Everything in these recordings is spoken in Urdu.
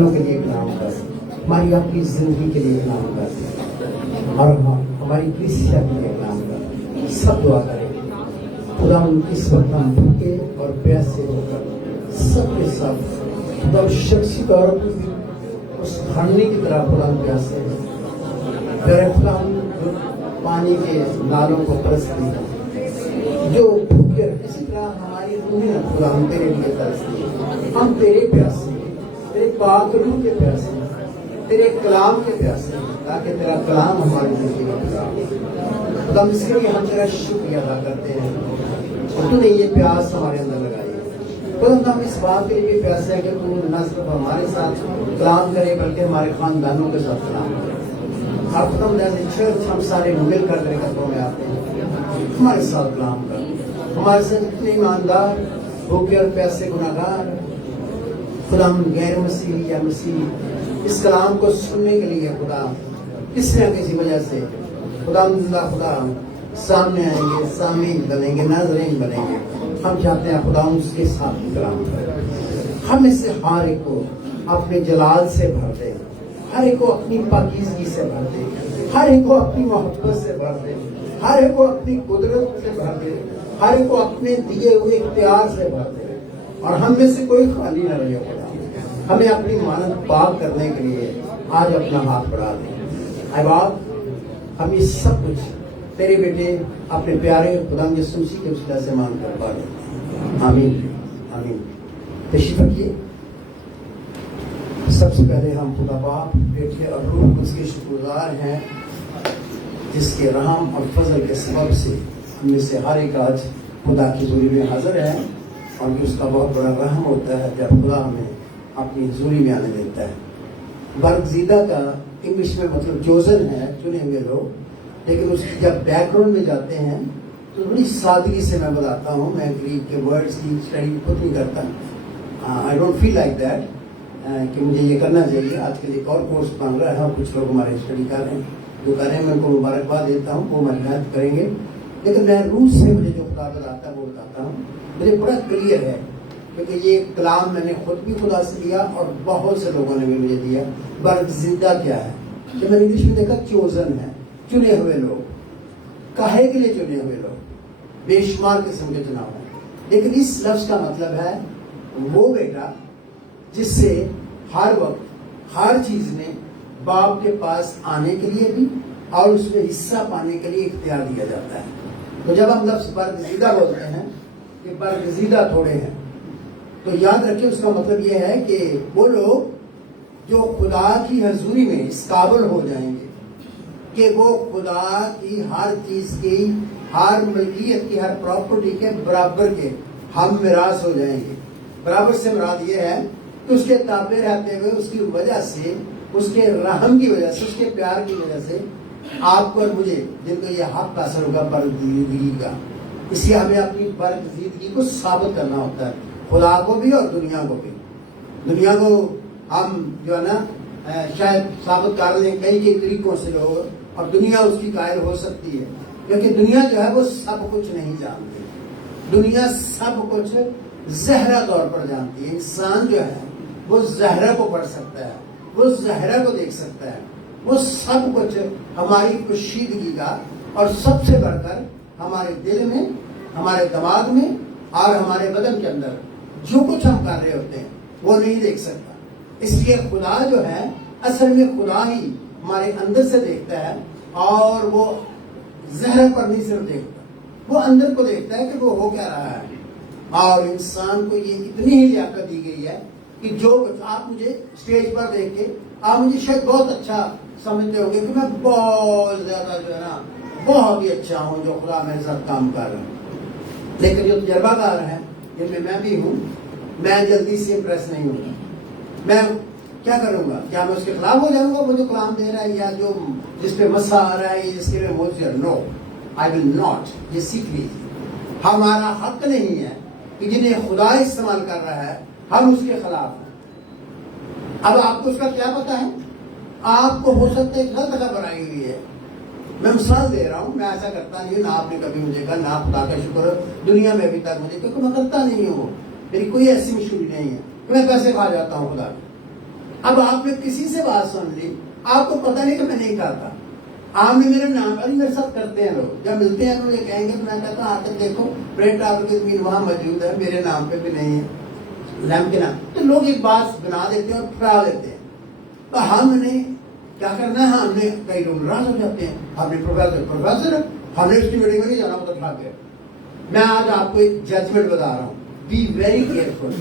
خاندانوں کے لیے کلام کر، ہماری اپنی زندگی کے لیے کلام کر، اور ہماری کلیسیا کے لیے کلام کر. سب دعا کریں. خدا اس وقت ہم بھوکے اور پیاسے ہو کر سب کے سب خدا شخصی طور پر اس کھانے کی طرح خدا پیاسے ہیں. خدا ہم جو پانی کے نالوں کو ترستے ہیں، جو بھوکے اسی طرح ہماری روحیں خدا ہم تیرے لیے ترستی ہیں. ہم تیرے پیاسے ہیں، تیرے پاک روح کے پیاسے ہیں، تیرے کلام کے پیاسے ہیں، تاکہ تیرا کلام ہماری زندگی میں پورا ہو. خدا اس کے لیے ہم تیرا شکریہ ادا کرتے ہیں اور تو نے یہ پیاس ہمارے اندر لگائی ہے. خدا ہم اس بات کے لیے پیاسے ہیں کہ تو نہ صرف ہمارے ساتھ کلام کرے بلکہ ہمارے خاندانوں کے ساتھ کلام کرے. آپ خدا جیسے چرچ ہم سارے مل کر تیرے قدموں میں آتے ہیں، ہمارے ساتھ کلام کر. ہمارے ساتھ اتنے ایماندار بھوکے اور پیاسے گناہگار خدا ہم غیر مسیحی یا مسیحی اس کلام کو سننے کے لیے خدا کسی نہ کسی وجہ سے خدا خدا سامنے آئیں گے، سامعین بنیں گے، ناظرین بنیں گے. ہم چاہتے ہیں خدا اس کے ساتھ کلام کرے. ہم اس سے ہر ایک کو اپنے جلال سے بھر دیں، ہر ایک کو اپنی پاکیزگی سے بھر دیں، ہر ایک کو اپنی محبت سے بھر دیں، ہر ایک کو اپنی قدرت سے بھر دیں، ہر ایک کو اپنے دیے ہوئے اختیار سے بھر دیں. اور ہم میں سے کوئی خالی نہ رہے. خدا ہمیں اپنی مانت پاک کرنے کے لیے آج اپنا ہاتھ بڑھا دیں. اے باپ، ہم یہ سب کچھ تیرے بیٹے اپنے پیارے خدا یسوع مسیح کے وسیلہ سے مانگ کر پا لیں. آمین آمین. تشریف رکھیے. سب سے پہلے ہم خدا باپ، بیٹے اور روح اس کے شکر گزار ہیں جس کے رحم اور فضل کے سبب سے ہم میں سے ہر ایک آج خدا کی حضوری میں حاضر ہے، اور کہ اس کا بہت بڑا رحم ہوتا ہے جب خدا ہمیں اپنی حضوری میں آنے دیتا ہے. برگزیدہ کا انگلش میں مطلب چوزن ہے، چنے ہوئے لوگ، لیکن اس کی جب بیک گراؤنڈ میں جاتے ہیں تو بڑی سادگی سے میں بتاتا ہوں. میں گریک کے ورڈز کی اسٹڈی خود نہیں کرتا. I don't feel like that کہ مجھے یہ کرنا چاہیے. آج کل ایک اور کورس بن رہا ہے اور کچھ لوگ ہمارے اسٹڈی کر رہے ہیں، جو کر رہے ہیں میں ان کو مبارکباد دیتا ہوں، وہ محنت کریں گے. لیکن میں روح سے مجھے جو خدا بتاتا ہے وہ بتاتا ہوں. مجھے بڑا کلیئر ہے کیونکہ یہ کلام میں نے خود بھی خدا سے لیا اور بہت سے لوگوں نے بھی مجھے دیا. برگزیدہ کیا ہے؟ کہ میں نے انگلش میں دیکھا چوزن ہے، چنے ہوئے لوگ. کاہے کے لیے چنے ہوئے لوگ؟ بے شمار قسم کے چناؤ ہیں، لیکن اس لفظ کا مطلب ہے وہ بیٹا جس سے ہر وقت ہر چیز میں باپ کے پاس آنے کے لیے بھی اور اس میں حصہ پانے کے لیے اختیار دیا جاتا ہے. تو جب ہم لفظ برگزیدہ بولتے ہیں کہ برگزیدہ تھوڑے ہیں، تو یاد رکھیں اس کا مطلب یہ ہے کہ وہ لوگ جو خدا کی حضوری میں اس قابل ہو جائیں گے کہ وہ خدا کی ہر چیز کی، ہر ملکیت کی، ہر پراپرٹی کے برابر کے ہم میراث ہو جائیں گے. برابر سے مراد یہ ہے کہ اس کے تابع رہتے ہوئے اس کی وجہ سے، اس کے رحم کی وجہ سے، اس کے پیار کی وجہ سے آپ کو اور مجھے جن کو یہ حق حاصل ہوگا برگزیدگی کا. اس لیے ہمیں اپنی برگزیدگی کو ثابت کرنا ہوتا ہے، خدا کو بھی اور دنیا کو بھی. دنیا کو ہم جو ہے نا شاید ثابت کر لیں کئی طریقوں سے لوگ، اور دنیا اس کی قائل ہو سکتی ہے، کیونکہ دنیا جو ہے وہ سب کچھ نہیں جانتی. دنیا سب کچھ زہرا طور پر جانتی ہے. انسان جو ہے وہ زہرا کو پڑھ سکتا ہے، وہ زہرا کو دیکھ سکتا ہے، وہ سب کچھ ہماری کشیدگی کا، اور سب سے بڑھ کر ہمارے دل میں، ہمارے دماغ میں اور ہمارے بدن کے اندر جو کچھ ہم کر رہے ہوتے ہیں وہ نہیں دیکھ سکتا. اس لیے خدا جو ہے اصل میں خدا ہی ہمارے اندر سے دیکھتا ہے، اور وہ زہر پر نہیں صرف دیکھتا، وہ اندر کو دیکھتا ہے کہ وہ ہو کیا رہا ہے. اور انسان کو یہ اتنی ہی لیاقت دی گئی ہے کہ جو آپ مجھے اسٹیج پر دیکھ کے آپ مجھے شاید بہت اچھا سمجھتے ہو گے کہ میں بہت زیادہ جو ہے نا بہت ہی اچھا ہوں، جو خدا میرے ساتھ کام کر رہا ہوں. لیکن جو تجربہ کار ہے جن میں بھی ہوں، میں جلدی سے امپریس نہیں ہوں گا. میں کیا کروں گا؟ کیا میں اس کے خلاف ہو جاؤں گا وہ جو کلام دے رہا ہے، یا جو جس پہ مسا آ رہا ہے، جس کے لیے موجود؟ نو، آئی ول ناٹ. یہ سیکھ لیجیے، ہمارا حق نہیں ہے کہ جنہیں خدا استعمال کر رہا ہے ہم اس کے خلاف ہیں. اب آپ کو اس کا کیا پتا ہے؟ آپ کو ہو سکتا ہے غلط خبر آئی ہوئی ہے. میں مثال دے رہا ہوں، میں ایسا کرتا نہیں ہوں، نہ آپ نے کبھی مجھے کہا، نہ خدا کا شکر دنیا میں ابھی تک مجھے، کیونکہ میں کرتا نہیں ہوں. میری کوئی ایسی مشہوری نہیں ہے کہ میں پیسے کھا جاتا ہوں خدا کے. اب آپ نے کسی سے بات سن لی, آپ کو پتہ نہیں کہ میں نہیں کہا تھا, آپ نے میرے نام پر میرے ساتھ کرتے ہیں لوگ, جب ملتے ہیں مجھے کہیں گے, میں کہتا ہوں آ کر دیکھو بریڈ آپ کی زمین وہاں موجود ہے, میرے نام پہ بھی نہیں ہے, لیمپ کے نام. تو لوگ ایک بات بنا دیتے ہیں اور پھیلا دیتے ہیں. تو ہم نے کیا کرنا ہے, ہم نے کئی لوگ ناراض ہو جاتے ہیں, ہم نے پروفیسر ہم نے اس کی میٹنگ میں نہیں جانا, مطلب کھا کے. میں آج آپ کو ایک ججمنٹ بتا رہا ہوں, بی ویری کیئرفل.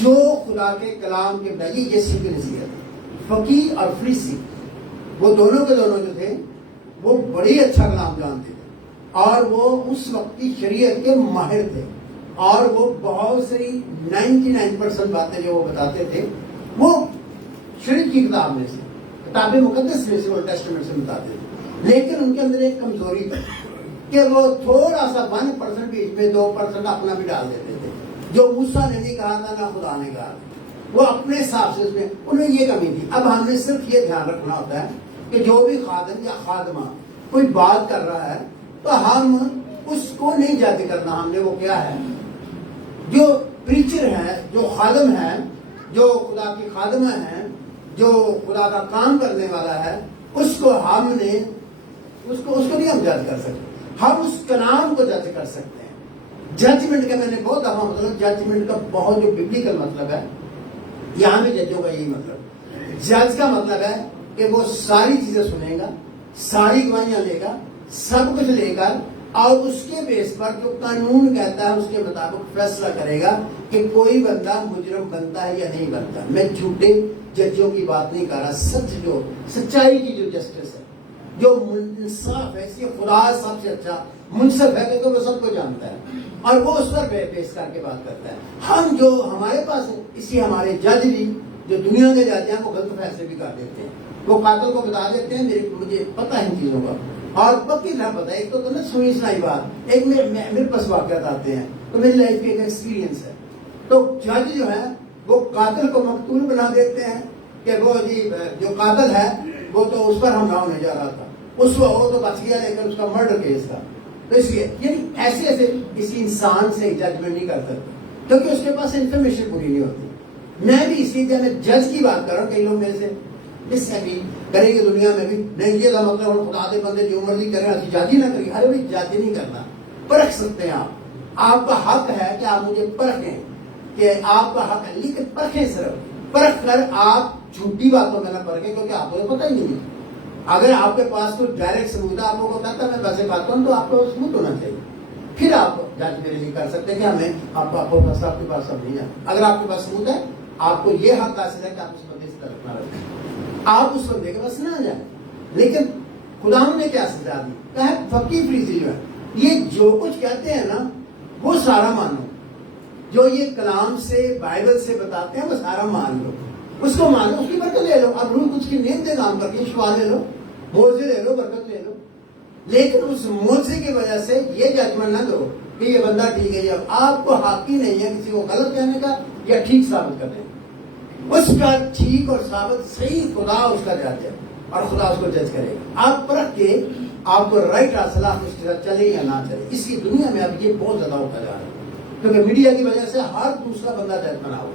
جو خدا کے کلام کے بتائیے یہ سیکھ نصیحت, فقیہ اور فریسی وہ دونوں کے دونوں جو تھے وہ بڑی اچھا کلام جانتے تھے, اور وہ اس وقت کی شریعت کے ماہر تھے, اور وہ بہت سی 99% باتیں جو وہ بتاتے تھے وہ شریعت کی کتاب میں سے, کتاب مقدس میں سے, اولڈ ٹیسٹمنٹ سے بتاتے تھے. لیکن ان کے اندر ایک کمزوری تھی کہ وہ تھوڑا سا 1% بھی اس میں 2% اپنا بھی ڈال دیتے تھے, جو موسیٰ نے نہیں کہا تھا نہ خدا نے کہا تھا, وہ اپنے حساب سے اس میں انہیں یہ کمی تھی. اب ہم نے صرف یہ دھیان رکھنا ہوتا ہے کہ جو بھی خادم یا خادمہ کوئی بات کر رہا ہے تو ہم اس کو نہیں جج کرنا, ہم نے وہ کیا ہے, جو پریچر ہے, جو خادم ہے, جو خدا کی خادمہ ہے, جو خدا کا کام کرنے والا ہے, اس کو ہم نے اس کو نہیں ہم جج کر سکتے, ہم اس کلام کو جج کر سکتے ہیں. ججمنٹ کا میں نے بہت دفعہ مطلب, ججمنٹ کا بہت جو ببلیکل مطلب ہے, یہاں بھی ججوں کا یہی مطلب. جج کا مطلب ہے کہ وہ ساری چیزیں سنے گا, ساری گواہیاں لے گا, سب کچھ لے کر, اور اس کے بیس پر جو قانون کہتا ہے اس کے مطابق فیصلہ کرے گا کہ کوئی بندہ مجرم بنتا ہے یا نہیں بنتا. میں جھوٹے ججوں کی بات نہیں کر رہا, سچ جو سچائی کی جو جسٹس ہے, جو انصاف ہے, اس لیے خدا سب سے اچھا منصف ہے کہ وہ سب کو جانتا ہے اور وہ اس پر پیش کر کے بات کرتا ہے. ہم جو ہمارے پاس اسی ہمارے جج بھی جو دنیا کے جج ہیں وہ غلط فیصلے بھی کر دیتے ہیں. وہ قاتل کو بتا دیتے ہیں مجھے پتہ ہے ان چیزوں کا, اور پکی طرح پتہ ہے. ایک تو نا سنی سنائی بات, ایک میرے پاس واقعات آتے ہیں تو میری لائف کی ایک ایکسپیرینس ہے. تو جج جو ہے وہ قاتل کو مقتول بنا دیتے ہیں کہ وہ جی جو قاتل ہے وہ تو اس پر حملہ ہونے جا رہا تھا, اس وہ تو بچ گیا لیکن اس کا مرڈر کیس تھا. تو اس لیے یعنی ایسے کسی انسان سے ججمنٹ نہیں کر سکتے کیونکہ اس کے پاس انفارمیشن پوری نہیں ہوتی. میں بھی اسی لیے میں جج کی بات کر رہا ہوں. کئی لوگ میرے سے جس سے بھی کریں گے دنیا میں بھی نہیں, یہ تھا مطلب خدا دے بندے جو مرضی کریں ایسی جاتی نہ کری. ارے بھائی جاتی نہیں کرنا, پرکھ سکتے ہیں آپ, آپ کا حق ہے کہ آپ مجھے پرکھیں, کہ آپ کا حق ہے, لیکن پرکھیں, صرف پرکھ کر آپ جھوٹی باتوں میں نہ پرکھیں کیونکہ آپ کو پتہ ہی نہیں ہے. اگر آپ کے پاس کوئی ڈائریکٹ ثبوت ہے, آپ کو کہتا ہے میں ویسے کہتا ہوں, تو آپ کو ثبوت ہونا چاہیے, پھر آپ جج میرے لیے کر سکتے ہیں کہ ہمیں آپ کو فیصلہ آپ کے پاس سب نہیں ہے. اگر آپ کے پاس ثبوت ہے آپ کو یہ حق حاصل ہے کہ آپ اس بندے سے تعلق نہ رکھیں, آپ اس بندے کے پاس نہ آ جائیں. لیکن خدا نے کیا سزا دی, کہا فقیہ فریسی جو ہے یہ جو کچھ کہتے ہیں نا وہ سارا مانو, جو یہ کلام سے بائبل سے بتاتے ہیں وہ سارا مان لو, اس کو مان لو, اس کی برکت لے لو. اب روح کچھ کی نیند سے کام کر کے شفا لے لو, موزے لے لو, برکت لے لو. لیکن اس موزے کی وجہ سے یہ ججمنٹ نہ دو کہ یہ بندہ ٹھیک ہے. آپ کو حق ہی نہیں ہے کسی کو غلط کہنے کا یا ٹھیک ثابت کرنے کا. اس کا ٹھیک اور ثابت صحیح خدا اس کا جج ہے اور خدا اس کو جج کرے گا. آپ پرکھ کے آپ کو رائٹ حاصل, آپ اس کے ساتھ چلے یا نہ چلے. اس کی دنیا میں اب یہ بہت زیادہ ہوتا جا رہا ہے کیونکہ میڈیا کی وجہ سے ہر دوسرا بندہ جج بنا ہوا,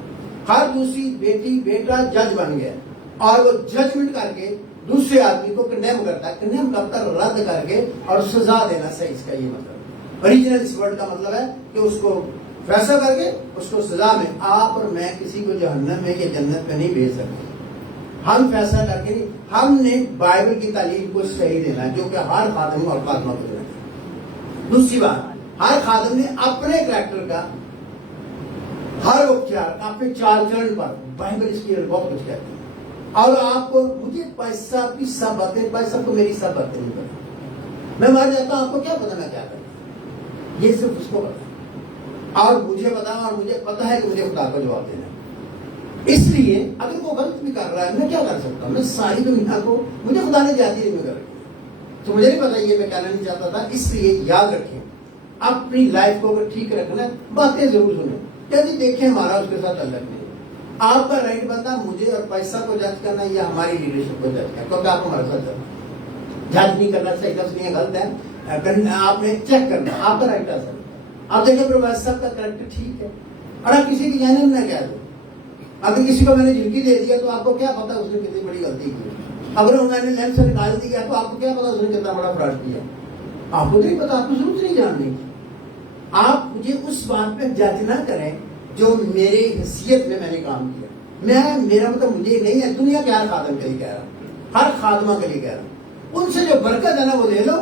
ہر دوسری بیٹی بیٹا جج بن گیا, اور وہ ججمنٹ کر کے دوسرے آدمی کو کنڈیم کرتا ہے, کنڈیم کرتا رد کر کے اور سزا دینا. صحیح اس کا یہ مطلب اوریجنل اس ورڈ کا مطلب ہے کہ اس کو فیصلہ کر کے اس کو سزا میں. آپ اور میں کسی کو جہنم میں یا جنت میں نہیں بھیج سکتے, ہم فیصلہ کر کے نہیں. ہم نے بائبل کی تعلیم کو صحیح دینا ہے جو کہ ہر خادم اور خادمہ کو دینا ہے. دوسری بات, ہر خادم نے اپنے کریکٹر کا ہر اختیار اپنے چال چلن پر بائبل اس کی بہت کچھ کہتی ہے. اور آپ کو مجھے پیسہ کی سب باتیں, پیسہ کو میری سب باتیں نہیں پتا, میں مار جاتا ہوں, آپ کو کیا پتا میں کیا کرتا, یہ صرف اس کو پتا اور مجھے پتا, اور مجھے پتا ہے کہ مجھے خدا کا جواب دینا. اس لیے اگر وہ غلط بھی کر رہا ہے میں کیا کر سکتا ہوں, میں ساری دنیا کو مجھے خدا نے جاتی نہیں کر رکھی تو مجھے نہیں پتا یہ میں کہنا نہیں چاہتا تھا. اس لیے یاد رکھیں اپنی لائف کو اگر ٹھیک رکھنا ہے باتیں ضرور سنیں, یعنی دیکھیں ہمارا اس کے ساتھ الگ نہیں. آپ کا رائٹ بنتا مجھے اور پیسہ کو جج کرنا یا ہماری لیڈرشپ کو جج کرنا, کیونکہ آپ ہمارے ساتھ جج نہیں کرنا. صحیح لفظ نہیں ہے, غلط ہے, آپ نے چیک کرنا, آپ کا رائٹ ہے. آپ دیکھیں پروفیسر صاحب کا کریکٹر ٹھیک ہے, اور آپ کسی کی جانب نہ کہہ دو اگر کسی کو میں نے جھنکی دے دیا تو آپ کو کیا پتا اس نے کتنی بڑی غلطی کی. اگر میں نے لینس سے نکال دیا تو آپ کو کیا پتا اس نے کتنا بڑا فراڈ کیا. آپ کو نہیں پتا, آپ کو ضرورت نہیں جاننے کی. آپ مجھے اس بات پہ جج نہ کریں جو میری حیثیت میں نے کام کیا. میرا مطلب مجھے نہیں ہے, دنیا کے ہر خادم کے لیے کہہ رہا ہوں, ہر خادمہ کے لیے کہہ رہا ہوں. ان سے جو برکت ہے نا وہ لے لو.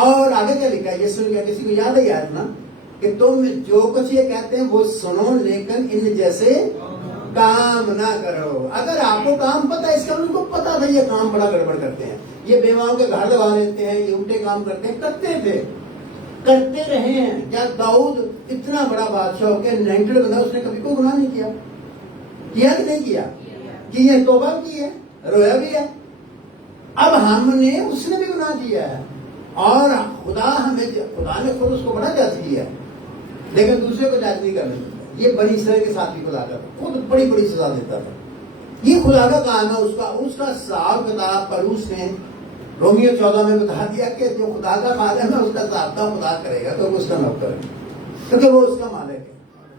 اور آگے کیا لکھا ہے یہ سن کے کسی کو یاد ہے یاد نا کہ تم جو کچھ یہ کہتے ہیں وہ سنو لیکن ان جیسے کام نہ کرو. اگر آپ کو کام پتا ہے, اس کا ان کو پتا تھا یہ کام بڑا گڑبڑ کرتے ہیں, یہ بیواؤں کے گھر دبا لیتے ہیں, یہ الٹے کام کرتے ہیں, کرتے تھے, کرتے رہے ہیں. کیا داؤد اتنا بڑا بادشاہ ہو کے 90 بندہ اس نے کبھی کوئی گناہ نہیں کیا کہ نہیں کیا؟ کہ یہ توبہ کی ہے, رویا بھی ہے. اب ہم نے اس نے بھی گناہ کیا ہے اور خدا نے خود اس کو بڑا جج کیا ہے, لیکن دوسرے کو جج نہیں کرنا. یہ بنی اسرائیل کے ساتھ بھی خدا کا خود بڑی بڑی سزا دیتا تھا. یہ خدا کا کام ہے. اس کا حساب کتاب پلوس نے رومیو 14 میں بتا دیا کہ جو خدا کا خادم ہے اس کا ضابطہ خدا کرے گا تو اس کا نوکر ہے, کیونکہ وہ اس کا مالک ہے.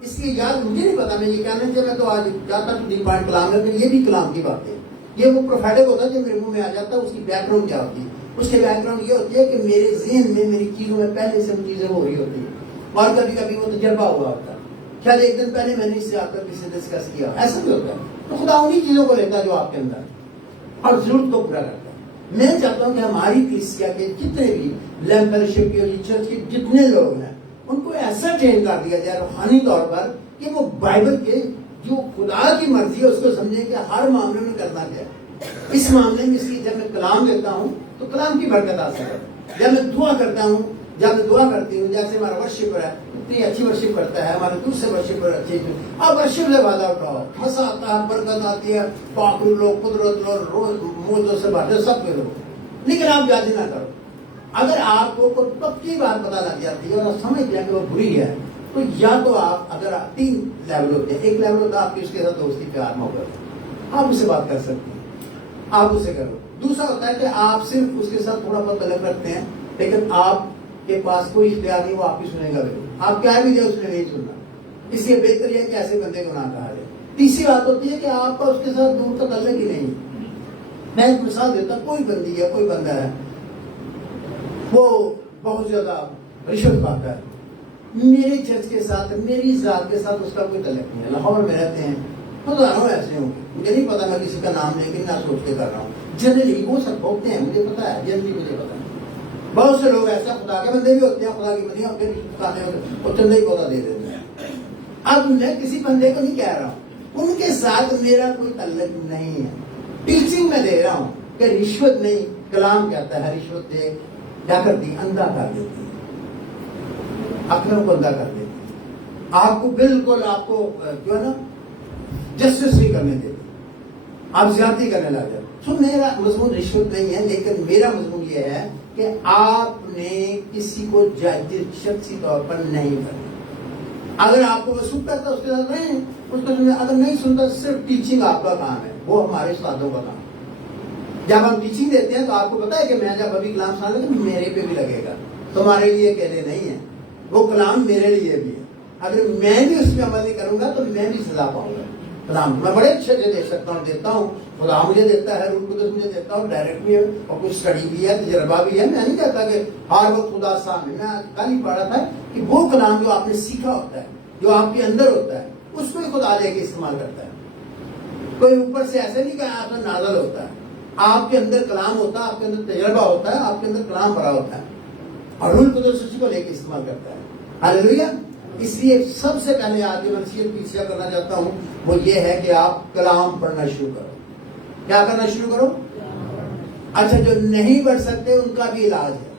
اس لیے یاد مجھے نہیں پتا, میں یہ کہنا چاہتا, میں تو آج جاتا ہوں 3 پوائنٹ کلام ہے, یہ بھی کلام کی بات ہے. یہ وہ پروفیٹک ہوتا ہے جو میرے منہ میں آ جاتا ہے. اس کی بیک گراؤنڈ کیا ہوتی ہے؟ اس کے بیک گراؤنڈ یہ ہوتی ہے کہ میرے ذہن میں میری چیزوں میں پہلے سے چیزیں ہو رہی ہوتی ہیں, اور کبھی کبھی وہ تجربہ ہوا ہوتا ہے. خیال ایک دن پہلے میں نے اس سے آپ کا کسی نے ڈسکس کیا, ایسا بھی ہوتا ہے. تو خدا انہی چیزوں کو لیتا ہے جو آپ کے اندر اور ضرورت کو پورا کرتا ہے. میں چاہتا ہوں کہ ہماری کلیسیا کے جتنے بھی لیمپ فیلوشپ کے چرچ کے جتنے لوگ ہیں ان کو ایسا ٹرین کر دیا جائے روحانی طور پر کہ وہ بائبل کے جو خدا کی مرضی ہے اس کو سمجھیں کہ ہر معاملے میں کرنا کیا ہے. اس معاملے میں اس لیے جب میں کلام دیتا ہوں تو کلام کی برکت آ سکے. جب میں دعا کرتا ہوں, جب میں دعا کرتی ہوں, جیسے ہمارا ورشپر ہے اتنی اچھی ورشپ کرتا ہے, ہمارے دوسرے ورشپر اچھی, اب ورشپ سے فائدہ اٹھاؤ, مسا آتا ہے, برکت آتی ہے, پاکر لو, قدرت لو, روز موجوں سے باتیں سب کرو, لیکن آپ جاج نہ کرو. اگر آپ کو کوئی پکی بات پتہ لگ جاتی ہے اور آپ سمجھ جائیں کہ وہ بری ہے تو یا تو آپ, اگر 3 لیول ہوتے ہیں, ایک لیول ہوتا ہے آپ کی اس کے ساتھ دوستی پیار محبت, آپ اس سے بات کر سکتے ہیں, آپ اسے کرو. دوسرا ہوتا ہے کہ آپ صرف اس کے ساتھ تھوڑا بہت طلب رکھتے ہیں لیکن آپ کے پاس کوئی اختیار نہیں, وہ آپ کی سنے گا بھی, آپ کیا بھی دے اس نے نہیں سننا. اس لیے بہتر یہ ہے کہ ایسے بندے کو نہ کہا جائے. تیسری بات ہوتی ہے کہ آپ کا اس کے ساتھ دور کا تعلق ہی نہیں. میں ایک مثال دیتا ہوں, کوئی بندی ہے, کوئی بندہ ہے, وہ بہت زیادہ رشوت پاتا ہے, میرے چرچ کے ساتھ, میری ذات کے ساتھ اس کا کوئی تعلق نہیں ہے, لاہور میں رہتے ہیں, ہزاروں ایسے ہوں گے, مجھے نہیں پتا, میں کسی کا نام لے کے نہ سوچ کے کر رہا ہوں. جنرلی وہ سب بھوگتے ہیں, مجھے پتا ہے, جنرلی مجھے پتا ہے. بہت سے لوگ ایسا خدا کے بندے بھی ہوتے ہیں, خدا کی بندیاں ہوتے ہیں, کھانے ہوتے ہیں, وہ چندہ ہی پودا دے دیتے ہیں. اب میں کسی بندے کو نہیں کہہ رہا ہوں, ان کے ساتھ میرا کوئی تعلق نہیں ہے. ٹیچنگ میں دے رہا ہوں کہ رشوت نہیں, کلام کہتا ہے رشوت دے کیا کرتی, اندھا کر دیتی ہے, عقلوں کو اندھا کر دیتی ہے, آپ کو بالکل, آپ کو جو ہے نا جسٹس نہیں کرنے دیتی, آپ زیادتی کرنے لگ جاتے. سو میرا مضمون رشوت نہیں ہے, لیکن میرا مضمون یہ ہے کہ آپ نے کسی کو جج شخصی طور پر نہیں کرنا. اگر آپ کو وصول کرتا اس کے ساتھ رہیں, اس کو اگر نہیں سنتا, صرف ٹیچنگ آپ کا کام ہے, وہ ہمارے استادوں کا کام. جب ہم ٹیچنگ دیتے ہیں تو آپ کو پتا ہے کہ میں جب ابھی کلام سنا لگا میرے پہ بھی لگے گا, تمہارے لیے اکیلے نہیں ہے, وہ کلام میرے لیے بھی ہے. اگر میں بھی اس پہ عمل نہیں کروں گا تو میں بھی سزا پاؤں گا. کلام میں بڑے اچھے سے دے سکتا ہوں, دیتا ہوں, خدا مجھے دیتا ہے, روح القدس مجھے دیتا ہوں, ڈائریکٹ بھی ہے اور کچھ اسٹڈی بھی ہے, تجربہ بھی ہے. میں نہیں کہتا کہ ہر وقت خدا سامنے, میں کل ہی پڑھ رہا تھا کہ وہ کلام جو آپ نے سیکھا ہوتا ہے, جو آپ کے اندر ہوتا ہے, اس کو ہی خدا لے کے استعمال کرتا ہے. کوئی اوپر سے ایسے نہیں کہ آپ کا نازل ہوتا ہے, آپ کے اندر کلام ہوتا ہے, آپ کے اندر تجربہ ہوتا ہے, آپ کے اندر کلام بھرا ہوتا ہے, اور روح القدس اسی کو لے کے استعمال کرتا ہے. ہاللیلویا. اس لیے سب سے پہلے آج جو نصیحت پیچھے کرنا چاہتا ہوں وہ یہ ہے کہ آپ کلام پڑھنا شروع کرو. کیا کرنا شروع کرو؟ اچھا, جو نہیں پڑھ سکتے ان کا بھی علاج ہے.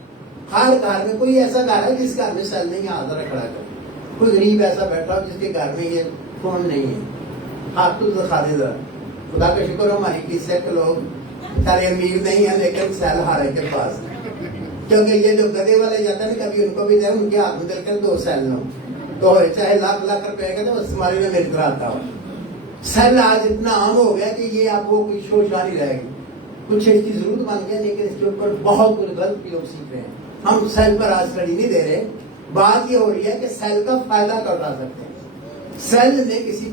ہر گھر میں کوئی ایسا گھر ہے جس گھر میں سیل نہیں ہے, ذرا کھڑا کر. کوئی غریب ایسا بیٹھا ہو جس کے گھر میں یہ فون نہیں ہے, ہاتھ تو دکھا دے ذرا. خدا کا شکر ہو ہماری کلیسیا کے لوگ سارے امیر نہیں ہیں لیکن سیل ہارے کے پاس, کیونکہ یہ جو گدے والے جاتے ہیں کبھی ان کو بھی دے, ان کے ہاتھ میں دل کر 2 سیل لو تو چاہے لاکھ لاکھ روپے کا تو استعمال میں میری طرح آتا ہو. سیل آج اتنا عام ہو گیا کہ یہ آپ کو کوئی شور شاہ نہیں رہے گی, کچھ اس کی ضرورت بن گیا, لیکن اس کے اوپر بہت کچھ غلط لوگ سیکھ رہے ہیں. ہم سیل پر آج اسٹڈی نہیں دے رہے. بات یہ ہو رہی ہے کہ سیل کا فائدہ کر اٹھا سکتے ہیں. سیل میں کسی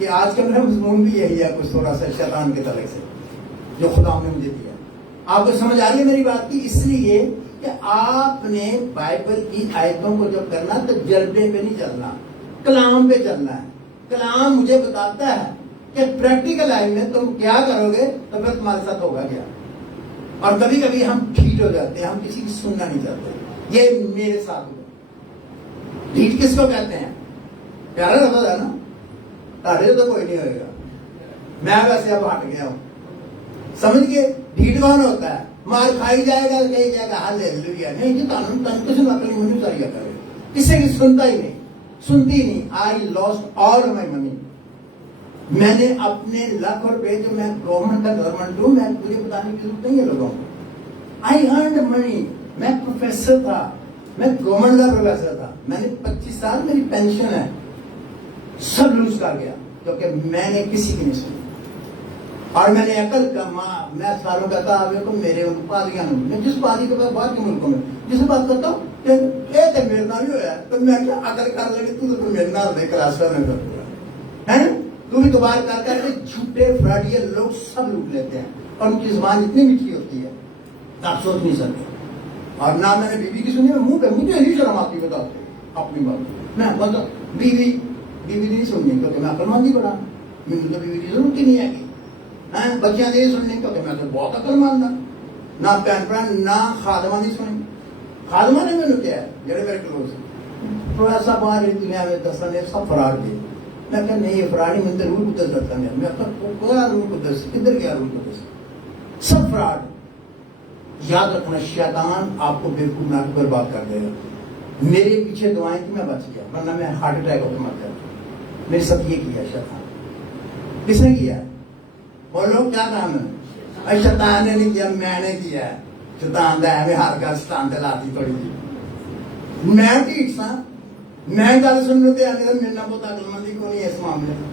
کہ آج کا میرا مضمون بھی یہی ہے کچھ تھوڑا سا شیطان کے تعلق سے جو خدا نے مجھے دیا. آپ کو سمجھ آ رہی ہے میری بات کی؟ اس لیے کہ آپ نے بائبل کی آیتوں کو جب کرنا تو جلدے پہ نہیں چلنا, کلام پہ چلنا ہے. کلام مجھے بتاتا ہے کہ پریکٹیکل لائف میں تم کیا کرو گے تو پھر تمہارے ساتھ ہوگا کیا. اور کبھی کبھی ہم ڈھیٹ ہو جاتے ہیں, ہم کسی کی سننا نہیں چاہتے. یہ میرے ساتھ ہوا. ڈھیٹ کس کو کہتے ہیں؟ پیارا لفظ ہے نا, تارے تو کوئی نہیں ہوئے گا, میں ویسے اب ہٹ گیا ہوں. سمجھ گئے؟ ڈھیٹ کون ہوتا ہے؟ مار کھائی جائے گا, کہی جائے گا ہاللیلویا. نہیں جی, تن کسی نے اپنی منی اتاریا کرے, کسی کی سنتا ہی نہیں, سنتی نہیں. آئی لاسٹ آل مائی منی. میں نے اپنے لاکھوں روپے جو میں گورنمنٹ کا گورنمنٹ ہوں, میں تجھے بتانے کی ضرورت نہیں ہے لوگوں کو. آئی ارنڈ منی. میں پروفیسر تھا, میں گورنمنٹ کا پروفیسر تھا. میں نے 25 سال میری پینشن ہے, سب لوز کر گیا کیونکہ میں نے کسی کی نہیں سنی. اور میں نے عقل کا میں سالوں کہتا کو میرے پادیاں میں جس پادی کے بعد باہر کے ملکوں میں جس بات کرتا ہوں کہ یہ تو میرے نام ہی ہوا ہے, تو میں کیا عقل کر لگی, تو میرے نام دے کلاس میں کرتا ہے. تو بھی دوبارہ کر کر کے جھوٹے فراڈی لوگ سب لوٹ لیتے ہیں, اور ان کی زبان اتنی میٹھی ہوتی ہے آپ سوچ نہیں سکتے. اور نہ میں نے بیوی کی سنی, منہ پہ مجھے نہیں شرم آتی بتاتے اپنی بات. میں بتا بیوی نہیں سننی کیونکہ میں عقل مندی بڑا, مجھے تو بیوی کی ضرورت ہی نہیں ہے. بچیاں نہیں سننی کیونکہ میں تو بہت عقل مند ہوں. نہ پین فرینڈ نہ خادمہ نہیں سنی. خادمہ نے میرے کیا ہے جڑے میرے کلوز تھوڑا سا باہر دنیا میں دسن سب فراڈ دے. میں کہ نہیں یہ فراڈ ہی, میں روح قدس کرتا ہے. میں اپنا روح قدس کدھر گیا, روح قدس سب فراڈ. یاد رکھنا شیطان آپ کو بالکل نہ برباد کر دے گا. میرے پیچھے دعائیں تھی میں بچ گیا, ورنہ میں ہارٹ اٹیک ہوتا مر جاتا. میرے ساتھ یہ کیا شیطان. کس نے کیا؟ بولو کیا کام ہے؟ شیطان نے نہیں کیا, میں نے کیا ہے. شیطان دا ہے ہر گل شیطان تے لاتی تھوڑی جی. میں ٹھیک سا, میں گل سن لو میرے نہ بہت عقل مندی کو نہیں اس معاملے میں.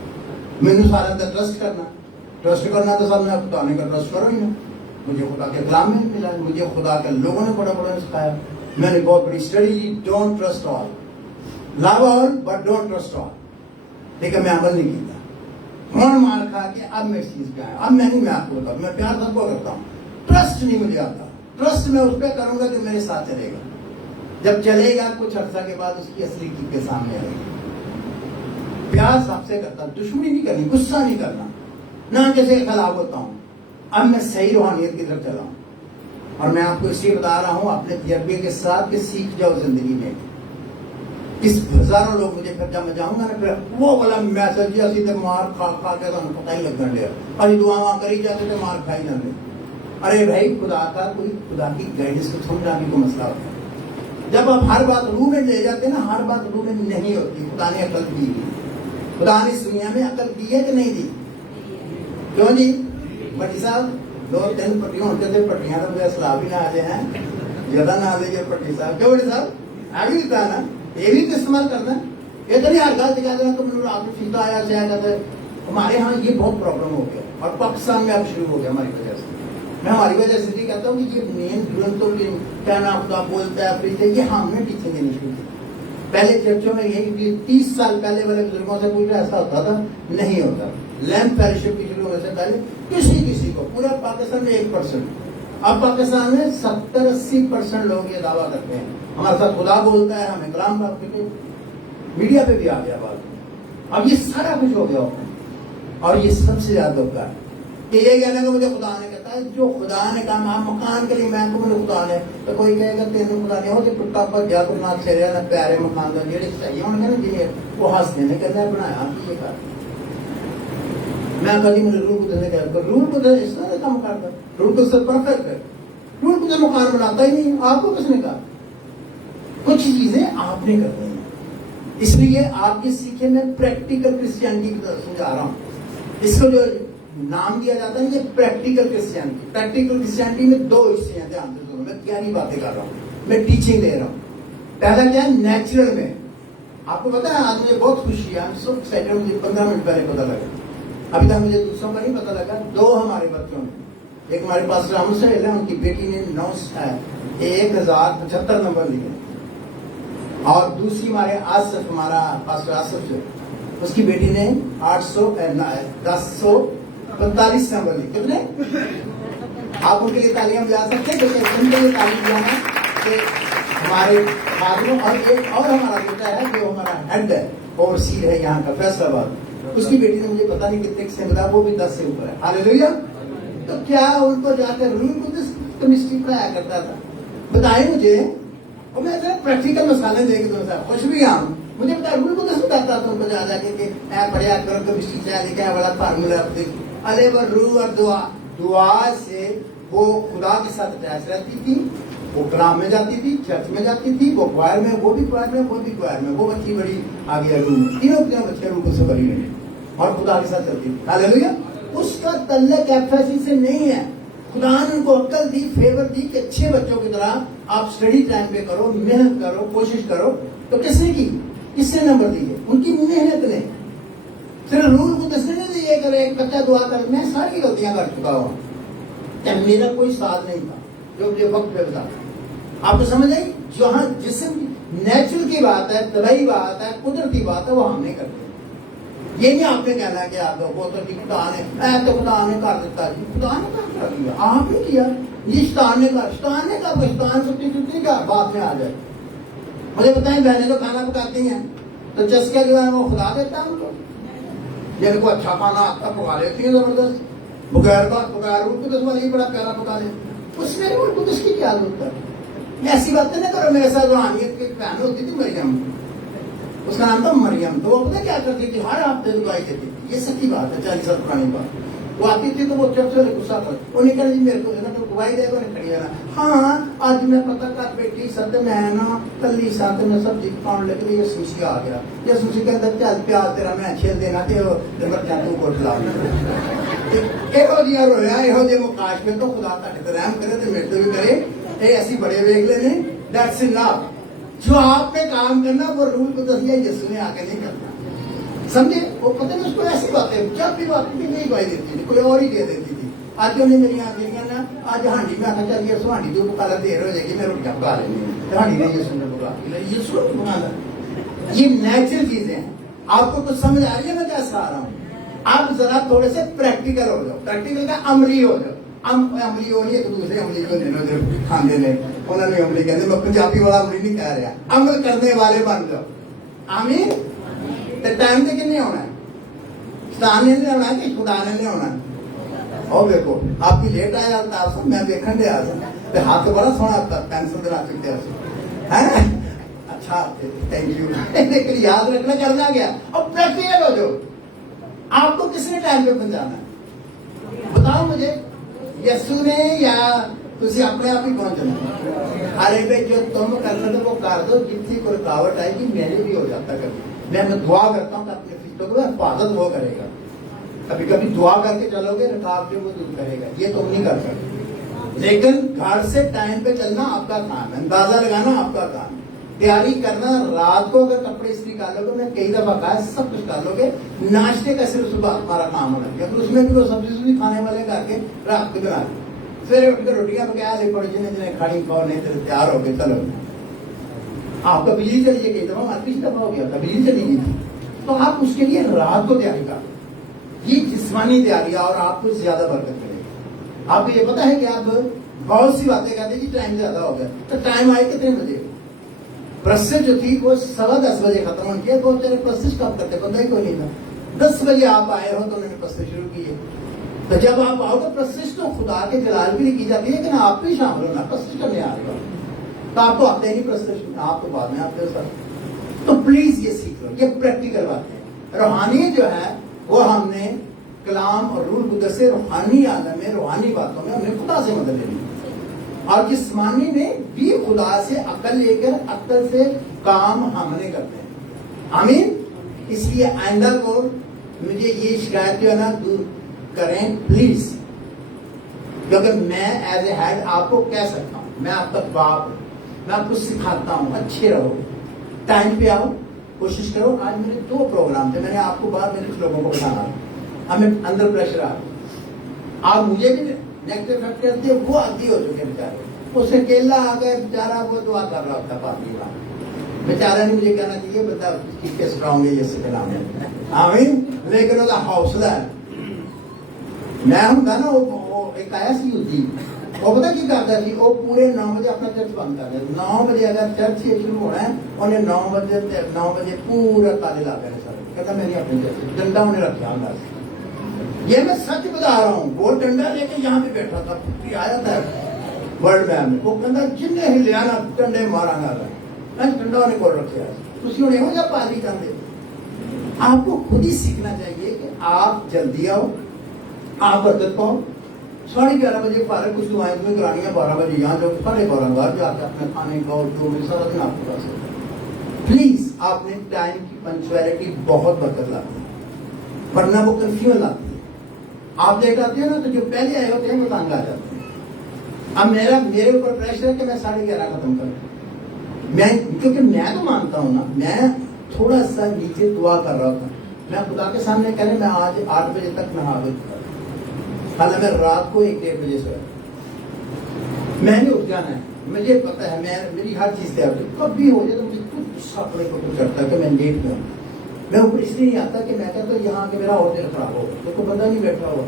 مینوں سارا ٹرسٹ کرنا تو سب نے خدا نے کا ٹرسٹ کرو ہی نا. مجھے خدا کے کلام میں ملا, مجھے خدا کے لوگوں نے بڑا بڑا سکھایا. میں نے بہت بڑی اسٹڈی کی, don't trust all, love all but don't trust all. لیکن میں عمل نہیں کیتا. ہوں مار کھا کے اب میں اس چیز پہ آیا. اب میں نہیں, میں آپ کو بتاؤں, میں پیار سب کو کرتا ہوں. ٹرسٹ نہیں مجھے آتا. ٹرسٹ میں اس پہ کروں گا جو میرے ساتھ چلے گا. جب چلے گا کچھ عرصہ کے بعد اس کی اصلی چیز کے سامنے آئے گی. پیار سب سے کرتا, دشمنی نہیں کرنی, غصہ نہیں کرنا, نہ جیسے خلاف ہوتا ہوں. اب میں صحیح روحانیت کی طرف چلا ہوں, اور میں آپ کو اس لیے بتا رہا ہوں اپنے تجربے کے ساتھ کہ سیکھ جاؤ زندگی میں. اس ہزاروں لوگ مجھے پھر جب میں جاؤں گا نا پھر وہ والا میسج سیدھے مار کھا کھا کے پتہ ہی لگن لیا. اور دعا کری جاتے تو مار کھائی جاتے. ارے بھائی خدا کا کوئی خدا کی گائیڈنس کو سمجھانے کو مسئلہ ہوتا ہے. جب آپ ہر بات روح میں لے جاتے ہیں نا, ہر بات روح میں نہیں ہوتی. خدا نے عقل دی, خدا نے اس دنیا میں عقل دی ہے کہ نہیں دی؟ کیوں جی بٹی صاحب 2-3 پٹیاں ہوتے تھے, پٹیاں تو مجھے سلاب بھی نہ آ جائے ہیں, زیادہ نہ آ جائے پٹی صاحب. کیوں بٹی صاحب آگے دیتا ہے نا, یہ بھی تو استعمال کرنا ہے. یہ تو نہیں ہر گل دکھا دینا تو مجھے آپ کو سیدھا آیا سے آیا جاتا ہے. ہمارے ہاں یہ بہت پرابلم ہو گیا, اور پاکستان میں اب شروع ہو گیا ہماری وجہ سے. میں ہماری وجہ سے یہ کہتا ہوں کہ یہ مین گرنتھوں کی کیا نام خدا بولتا ہے پھر یہ ہم نے ٹیچنگ دینی شروع کی. پہلے چرچوں میں یہی 30 سال پہلے والے بزرگوں سے پوچھا ایسا ہوتا تھا, نہیں ہوتا. لیمپ فیلوشپ کی شروع ہونے سے پہلے کسی کو پورا پاکستان میں 1%, اب پاکستان میں 70-80% لوگ یہ دعویٰ کرتے ہیں ہمارے ساتھ خدا بولتا ہے, ہمیں کلام بات کرتے. میڈیا پہ بھی آ گیا بات. اب یہ سارا کچھ ہو گیا, اور یہ سب سے زیادہ ہوتا ہے کہ یہ کہنا کہ مجھے خدا نے کہتا ہے, جو خدا نے کہا مکان کے لیے میں کو مجھے خدا نے, تو کوئی کہے گا تیرے خدا نے ہو کہ ٹوٹا پر جا تو نہ چہرے نہ پیارے مکان کا جڑے صحیح ہونے نا جنہیں وہ ہنسنے نے کہنا ہے بنایا یہ کر. میں کبھی میرے روح قدس نے کہا روح قدس اس طرح کام کرتا, روح قدس پرفیکٹ ہے, روح قدس مکان بناتا ہی نہیں. آپ کو کس نے کہا؟ کچھ چیزیں آپ نے کرنی ہیں. اس لیے آپ یہ سیکھے, میں پریکٹیکل کرسچینٹی کی طرف سمجھا رہا ہوں. اس کو جو نام دیا جاتا ہے یہ پریکٹیکل کرسچینٹی. پریکٹیکل کرسچینٹی میں 2 حصے ہیں, دھیان سے سنو, میں کیا نہیں باتیں کر رہا ہوں, میں ٹیچنگ دے رہا ہوں. پہلا کیا ہے, نیچرل میں. آپ کو پتا ہے آج مجھے بہت خوشی ہے, سب ایکسائٹیڈ, مجھے 15 منٹ پہلے پتا لگا, ابھی تک مجھے دوسروں کا نہیں پتا لگا. 2 ہمارے بچوں نے, ایک ہمارے پاس رام سے ہے, ان کی بیٹی نے 1075 نمبر لکھے, اور دوسری ہمارے آصف, ہمارا پاسٹر آصف سے اس کی بیٹی نے 1045 نمبر لی. کتنے؟ آپ ان کے لیے تعلیم جا سکتے ہیں کیونکہ ان کے لیے تعلیم جانا کہ ہمارے خادموں اور ایک اور ہمارا بیٹا ہے جو ہمارا ہیڈ ہے اوورسیئر ہے یہاں کا فیصل آباد. اس کی بیٹی نے مجھے پتا نہیں کتنے سے بتا وہ بھی 10 سے اوپر ہے. ہاللیلویا. تو کیا ان کو جا کر روح القدس کیمسٹری پڑھایا کرتا تھا؟ بتائیں مجھے. اور میں پریکٹیکل مسالے دے کے تم خوش بھی آؤں. مجھے بتا روح القدس بتاتا تھا ان کو جا کے کہ پڑھیا کرو کیمسٹری سے لکھا ہے بڑا فارمولا. ارے وہ روح اور دعا سے وہ خدا کے ساتھ اٹیچ رہتی تھی. وہ کلام میں جاتی تھی, چرچ میں جاتی تھی, وہ کوائر میں, وہ بھی کوائر میں, وہ بھی کوائر میں. وہ بچی بڑی آگے روح تینوں بچے روح سے بڑی ہوئی اور خدا کے ساتھ چلتی تھی. ہاللیلویا. اس کا تعلق ایفیسی سے نہیں ہے. خدا نے ان کو عقل دی, فیور دی کہ اچھے بچوں کی طرح آپ اسٹڈی ٹائم پہ کرو, محنت کرو, کوشش کرو. تو کس نے کی؟ کس نے نمبر دیے؟ ان کی محنت نے. صرف روح کو دس نے دیے کرے ایک بچہ دعا کر. میں ساری غلطیاں کر چکا ہوں کہ میرا کوئی ساتھ نہیں تھا جو مجھے وقت پہ بتا. آپ کو سمجھ آئی؟ جہاں جسم نیچرل کی بات ہے, طبعی بات ہے, قدرتی بات ہے, وہ ہم نہیں کرتے. یہ نہیں آپ نے کہنا کہ آپ وہ تو خدا نے خدا نے کر دیتا. جی خدا نے کر دیا, آپ نے کیا. یہ شیطان نے کر, شیطان نے کہا شیطان چھٹی کا بات میں آ جائے. مجھے بتائیں بہنیں تو کھانا پکاتی ہیں تو چسکا جو ہے وہ خدا دیتا ہے ان کو. جن کو اچھا کھانا آتا پکا لیتی ہیں زبردست, بغیر روح القدس والی بڑا پیارا پکا لے. اس میں روح القدس کی کیا ضرورت ہے؟ ایسی باتیں نہ کرو. میرے ساتھ روحانیت کی بہن ہوتی تھی مریم, اس کا نام تھا مریم. تو وہ پتہ کیا کرتی تھی؟ ہر ہفتے دعائی دیتی تھی. یہ سچی بات ہے, 40 سال پرانی بات. وہ آتی تھی تو وہ چپ سے غصہ کر وہ نکل جی میرے کو تو گواہی دے کو کھڑی ہے نا. ہاں آج میں پتہ کر بیٹھی سد میں نا کلی ساتھ میں سبزی پکاؤ لگ رہی. یہ سوسی آ گیا. یہ سوسی کے اندر چل پیاز تیرا میں چھیل دینا تے مرچا تو کو کھلا دے. یہو جہاں رویا یہو جہے مقاشمے تو خدا تک رحم کرے تو میرے تو بھی کرے. یہ ایسی بڑے ویگ لینے دیٹس انف. جو آپ نے کام کرنا وہ روح کو دسیا یسوع نے آ کے نہیں کرنا. سمجھے؟ وہ پتہ نہیں اس کو ایسی باتیں جب بھی بات بھی نہیں گواہی دیتی تھی, کوئی اور ہی دے دیتی تھی. آج انہیں میری آنکھیں کہنا آج ہانڈی میں آنا چاہیے سو ہانڈی جو پکا دیر ہو جائے گی میں روٹیاں پکا لیں گی. ہانڈی نے یسوع نے پکا یسوع نے پکانا. یہ نیچرل چیزیں ہیں. آپ کو کچھ سمجھ آ رہی ہے میں کیسا آ رہا ہوں؟ آپ ذرا تھوڑے سے پریکٹیکل ہو جاؤ. پریکٹیکل کا عملی ہو جاؤ. عملی ہو نہیں ہے تو دوسرے عملی کو دینوں جو کھانے لیں انہوں نے عملی کہتے. میں پنجابی والا عملی نہیں کہہ رہا, عمل کرنے والے بن جاؤ. آمین. ٹائم سے کتنے ہونا ہے؟ شیطان نے نہیں ہونا کہ خدا نے نہیں ہونا. اور دیکھو آپ کی لیٹ آیا تھا میں دیکھنے دیا تھا ہاتھ تو بڑا سونا پینسل دلا چکتے ہیں. اچھا تھینک یو. لیکن یاد رکھنا کرنا گیا اور پریکٹیکل ہو جاؤ. آپ کو کس نے ٹائم پہ پہنچانا ہے بتاؤ مجھے؟ یسوع نے یا تھی اپنے آپ ہی پہنچ جانا. ارے بھائی جو تم کرنا تو وہ کر دو. جتنی کوئی رکاوٹ آئے گی میرے بھی ہو جاتا کبھی. میں دعا کرتا ہوں کہ اپنے فرشتوں کو حفاظت وہ کرے گا. کبھی کبھی دعا کر کے چلو گے رکاوٹیں وہ دور کرے گا. یہ تم نہیں کر سکتے. لیکن گھر سے ٹائم پہ چلنا آپ کا کام ہے. اندازہ لگانا آپ کا کام ہے. تیاری کرنا رات کو اگر کپڑے استری کر لو گے میں کئی دفعہ کہا سب کچھ کر لو گے. ناشتے کا صرف صبح ہمارا کام ہونا چاہیے. اس میں بھی وہ سبزی کھانے والے کر کے رات کو بنا کے سویرے اٹھ کے روٹیاں پکایا لے پڑے جنہیں کھاڑی کھاؤ نہیں تو تیار ہو کے چلو. آپ کا بجلی چلی ہے کئی دفعہ کس دفعہ ہو گیا تھا بجلی چلی گئی تھی. تو آپ اس کے لیے رات کو تیاری کر. یہ جسمانی تیاری اور آپ کو زیادہ برکت کرے گی. آپ کو یہ پتا ہے کہ آپ بہت سی باتیں کہتے ہیں کہ ٹائم زیادہ ہو گیا. تو ٹائم آئے کتنے بجے؟ پرسش جو تھی وہ 10:15 بجے ختم ہوئی ہے. تو تیرے پرسش کب کرتے بندہ ہی کوئی نہیں تھا. 10 بجے آپ آئے ہو تو انہوں نے پرسش شروع کی ہے. تو جب آپ آؤ تو پرسش تو خدا کے جلال بھی نہیں کی جاتی ہے کہ نا آپ بھی شامل ہونا پرسش کرنے آ رہے ہو. تو آپ تو آتے ہی نہیں پرسش میں, آپ تو بعد میں آتے ہو سر. تو پلیز یہ سیکھ لو. یہ پریکٹیکل باتیں. روحانیت جو ہے وہ ہم نے کلام اور روح القدس سے روحانی عالم میں روحانی باتوں میں ہم نے خدا سے مدد لینی. اور جسمانی میں بھی خدا سے عقل لے کر عقل سے کام ہم نے کرتے ہیں. آمین. اس لیے آئندہ کو مجھے یہ شکایت جو ہے نا دور کریں پلیز. کیونکہ میں ایز اے ہیڈ آپ کو کہہ سکتا ہوں, میں آپ کا باپ ہوں, میں آپ کو سکھاتا ہوں اچھے رہو, ٹائم پہ آؤ, کوشش کرو. آج میرے 2 پروگرام تھے. میں نے آپ کو بعد میں کچھ لوگوں کو بتانا. ہمیں اندر پریشر آ آپ مجھے بھی نیگیٹو فیکٹر تھے وہ عادی ہو چکے بیچارے. اس سے کیلا آ گئے بیچارہ وہ دعا کر رہا تھا پارٹی کا. بیچارہ نہیں مجھے کہنا چاہیے بندہ کس کے اسٹرانگ ہے یہ کلام ہے آمین لیکن وہ حوصلہ ہے میں ہوں نا وہ ایک آیا سی ہوتی وہ پتا کی کرتا سی وہ پورے 9 بجے اپنا چرچ بند کر دیا 9 بجے اگر چرچ شروع ہونا ہے انہیں 9 بجے پورا تالے لا کر سر کہتا میں نہیں اپنے چرچ ڈنڈا انہیں رکھا انداز یہ میں سچ بتا رہا ہوں وہ ڈنڈا لے کے یہاں پہ بیٹھا تھا آیا تھا ورلڈ مین میں وہ کہتا جن ہلیا نا ڈنڈے مارا گا میں ڈنڈا انہیں کول رکھا تھی انہیں ہو جا پادری چاہتے آپ کو خود ہی سیکھنا چاہیے کہ آپ جلدی آؤ آپ برکت پاؤ 11:30 بجے پارک کچھ دعائیں تمہیں کرانی ہے 12 بجے یہاں جو 12:30 باہر جا کے اپنے کھانے کھاؤ جو مل سارا دن آپ کے پاس ہے پلیز آپ نے ٹائم کی پنچویلٹی بہت برکت لاتی ہے ورنہ وہ کنفیوژن لاتی ہے آپ دیکھ آتے ہیں نا تو جو پہلے آئے ہوتے ہیں وہ تنگ آ جاتے ہیں اب میرے اوپر پریشر ہے کہ میں 11:30 ختم کروں میں کیونکہ میں تو مانتا ہوں نا میں تھوڑا سا نیچے دعا کر رہا تھا میں خدا کے سامنے کہنے میں آج 8 بجے تک میں حاضر تھا حالانکہ میں رات کو 1-1:30 بجے سویا میں نے اٹھ جانا ہے مجھے پتا ہے میری ہر چیز تیار ہوتی کب بھی ہو جائے تو مجھے کچھ غصہ اپنے کو چڑھتا ہے کہ میں لیٹ ہوں میں اوپر اس لیے نہیں آتا کہ میں کہتا ہوں یہاں کے میرا اور دل خراب ہوگا تو کوئی بندہ نہیں بیٹھا ہوا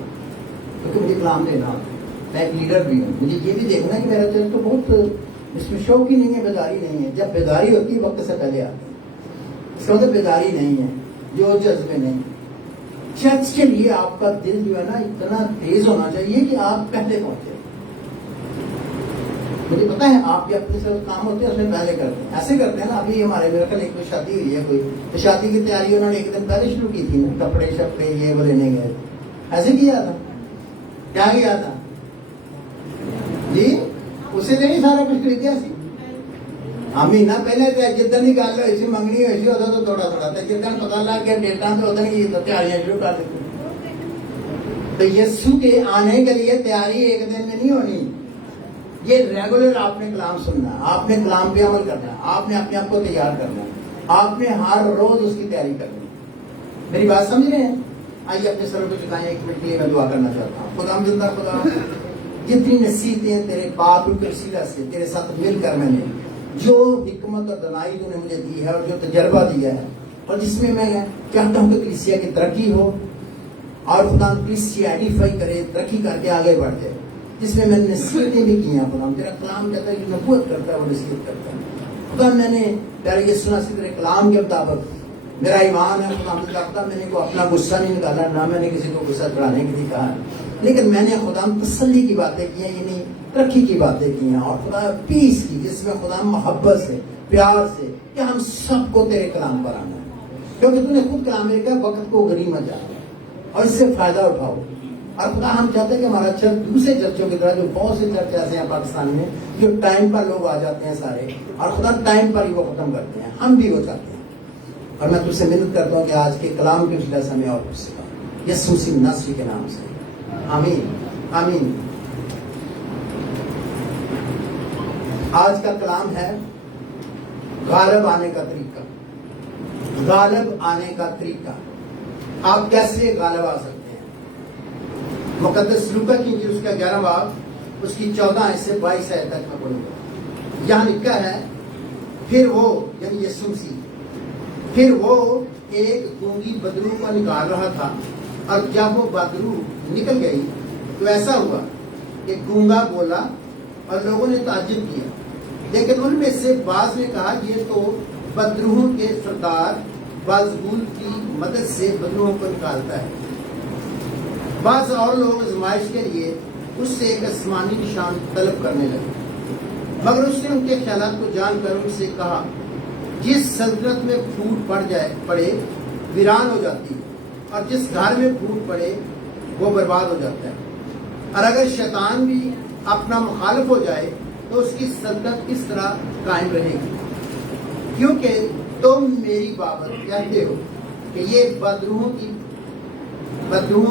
کیونکہ مجھے کلام دینا میں ایک لیڈر بھی ہوں مجھے یہ بھی دیکھنا ہے کہ میرا چرچ تو بہت اس میں شوق ہی نہیں ہے بیداری نہیں ہے جب بیداری ہوتی ہے وقت سے پہلے آتی ہے اس کا مطلب بیداری نہیں ہے جو جذبے نہیں چرچ کے لیے آپ کا دل جو ہے نا اتنا تیز ہونا چاہیے کہ آپ پہلے پہنچے مجھے پتا ہے آپ بھی اپنے سے کام ہوتے ہیں اس میں پہلے کرتے ہیں ایسے کرتے ہیں نا ابھی ہمارے میرے خیال ایک کوئی شادی ہوئی ہے کوئی تو شادی کی تیاری انہوں نے 1 دن پہلے شروع کی تھی نا کپڑے شپڑے یہ وہ لینے گئے ایسے کیا تھا کیا کیا تھا جی اسے نے نہیں سارا کچھ خریدیا سی ہمیں نہ پہلے جدن کی گل ہوئی سی منگنی ہوئی سی ادو تو تھوڑا تھا جدن پتا لگ گیا ڈیٹا تو ادھر کی تیاریاں شروع کر دیتی تو یسوع کے آنے کے لیے تیاری 1 دن میں نہیں ہونی یہ ریگولر آپ نے کلام سننا آپ نے کلام پہ عمل کرنا آپ نے اپنے آپ کو تیار کرنا آپ نے ہر روز اس کی تیاری کرنی میری بات سمجھ رہے ہیں آئیے اپنے سر کو جھکائیں 1 منٹ کے لیے میں دعا کرنا چاہتا ہوں خدا زندہ خدا جتنی نصیحتیں تیرے پاک روح کے وسیلہ سے تیرے ساتھ مل کر میں نے جو حکمت اور دانائی تو نے مجھے دی ہے اور جو تجربہ دیا ہے اور جس میں چاہتا ہوں کہ کلیسیا کی ترقی ہو اور خدا کلیسیا آئیڈینٹیفائی کرے ترقی کر کے آگے بڑھ جائے جس میں نے نصیحتیں بھی کی ہیں خدا تیرا کلام کہتا ہے کہ نبوت کرتا ہے وہ نصیحت کرتا ہے خدا میں نے پیارے یہ سنا سی تیرے کلام کے مطابق میرا ایمان ہے خدا میں نے کو اپنا غصہ نہیں نکالا نہ میں نے کسی کو غصہ چڑھانے کے لیے کہا لیکن میں نے خدا تسلی کی باتیں کی ہیں یعنی ترقی کی باتیں کی ہیں اور خدا پیس کی جس میں خدا محبت سے پیار سے کہ ہم سب کو تیرے کلام پر آنا ہے کیونکہ تو نے خود کلام میں کہا وقت کو غنیمت جانا اور اس سے فائدہ اٹھاؤ اور خدا ہم چاہتے ہیں کہ ہمارا چرچ دوسرے چرچوں کی طرح جو بہت سے چرچ ایسے ہیں پاکستان میں جو ٹائم پر لوگ آ جاتے ہیں سارے اور خدا ٹائم پر ہی وہ ختم کرتے ہیں ہم بھی وہ چاہتے ہیں اور میں تجھ سے منت کرتا ہوں کہ آج کے کلام کے وسیلہ سے ہمیں اور کچھ سکھا یسوع مسیح ناصری کے نام سے آمین آمین آج کا کلام ہے غالب آنے کا طریقہ غالب آنے کا طریقہ آپ کیسے غالب آ سکتے ہیں مقدس لوکا کی انجیل اس کا 11 باب اس کی 14 سے 22 آیت تک میں پڑھوں گا یہاں لکھا ہے پھر وہ یعنی یسوع مسیح پھر وہ ایک گونگی بدرو کو نکال رہا تھا اور جب وہ بدرو نکل گئی تو ایسا ہوا کہ گونگا بولا اور لوگوں نے تعجب کیا لیکن ان میں سے بعض نے کہا یہ تو بدروہوں کے سردار بازگول کی مدد سے بدروہوں کو نکالتا ہے بعض اور لوگ آزمائش کے لیے اس سے ایک آسمانی نشان طلب کرنے لگے مگر اس نے ان کے خیالات کو جان کر ان سے کہا جس سلطنت میں پھوٹ پڑے ویران ہو جاتی ہے اور جس گھر میں پھوٹ پڑے وہ برباد ہو جاتا ہے اور اگر شیطان بھی اپنا مخالف ہو جائے تو اس کی سلطنت کس طرح قائم رہے گی کیونکہ تم میری بابت کہتے ہو کہ یہ بدروہوں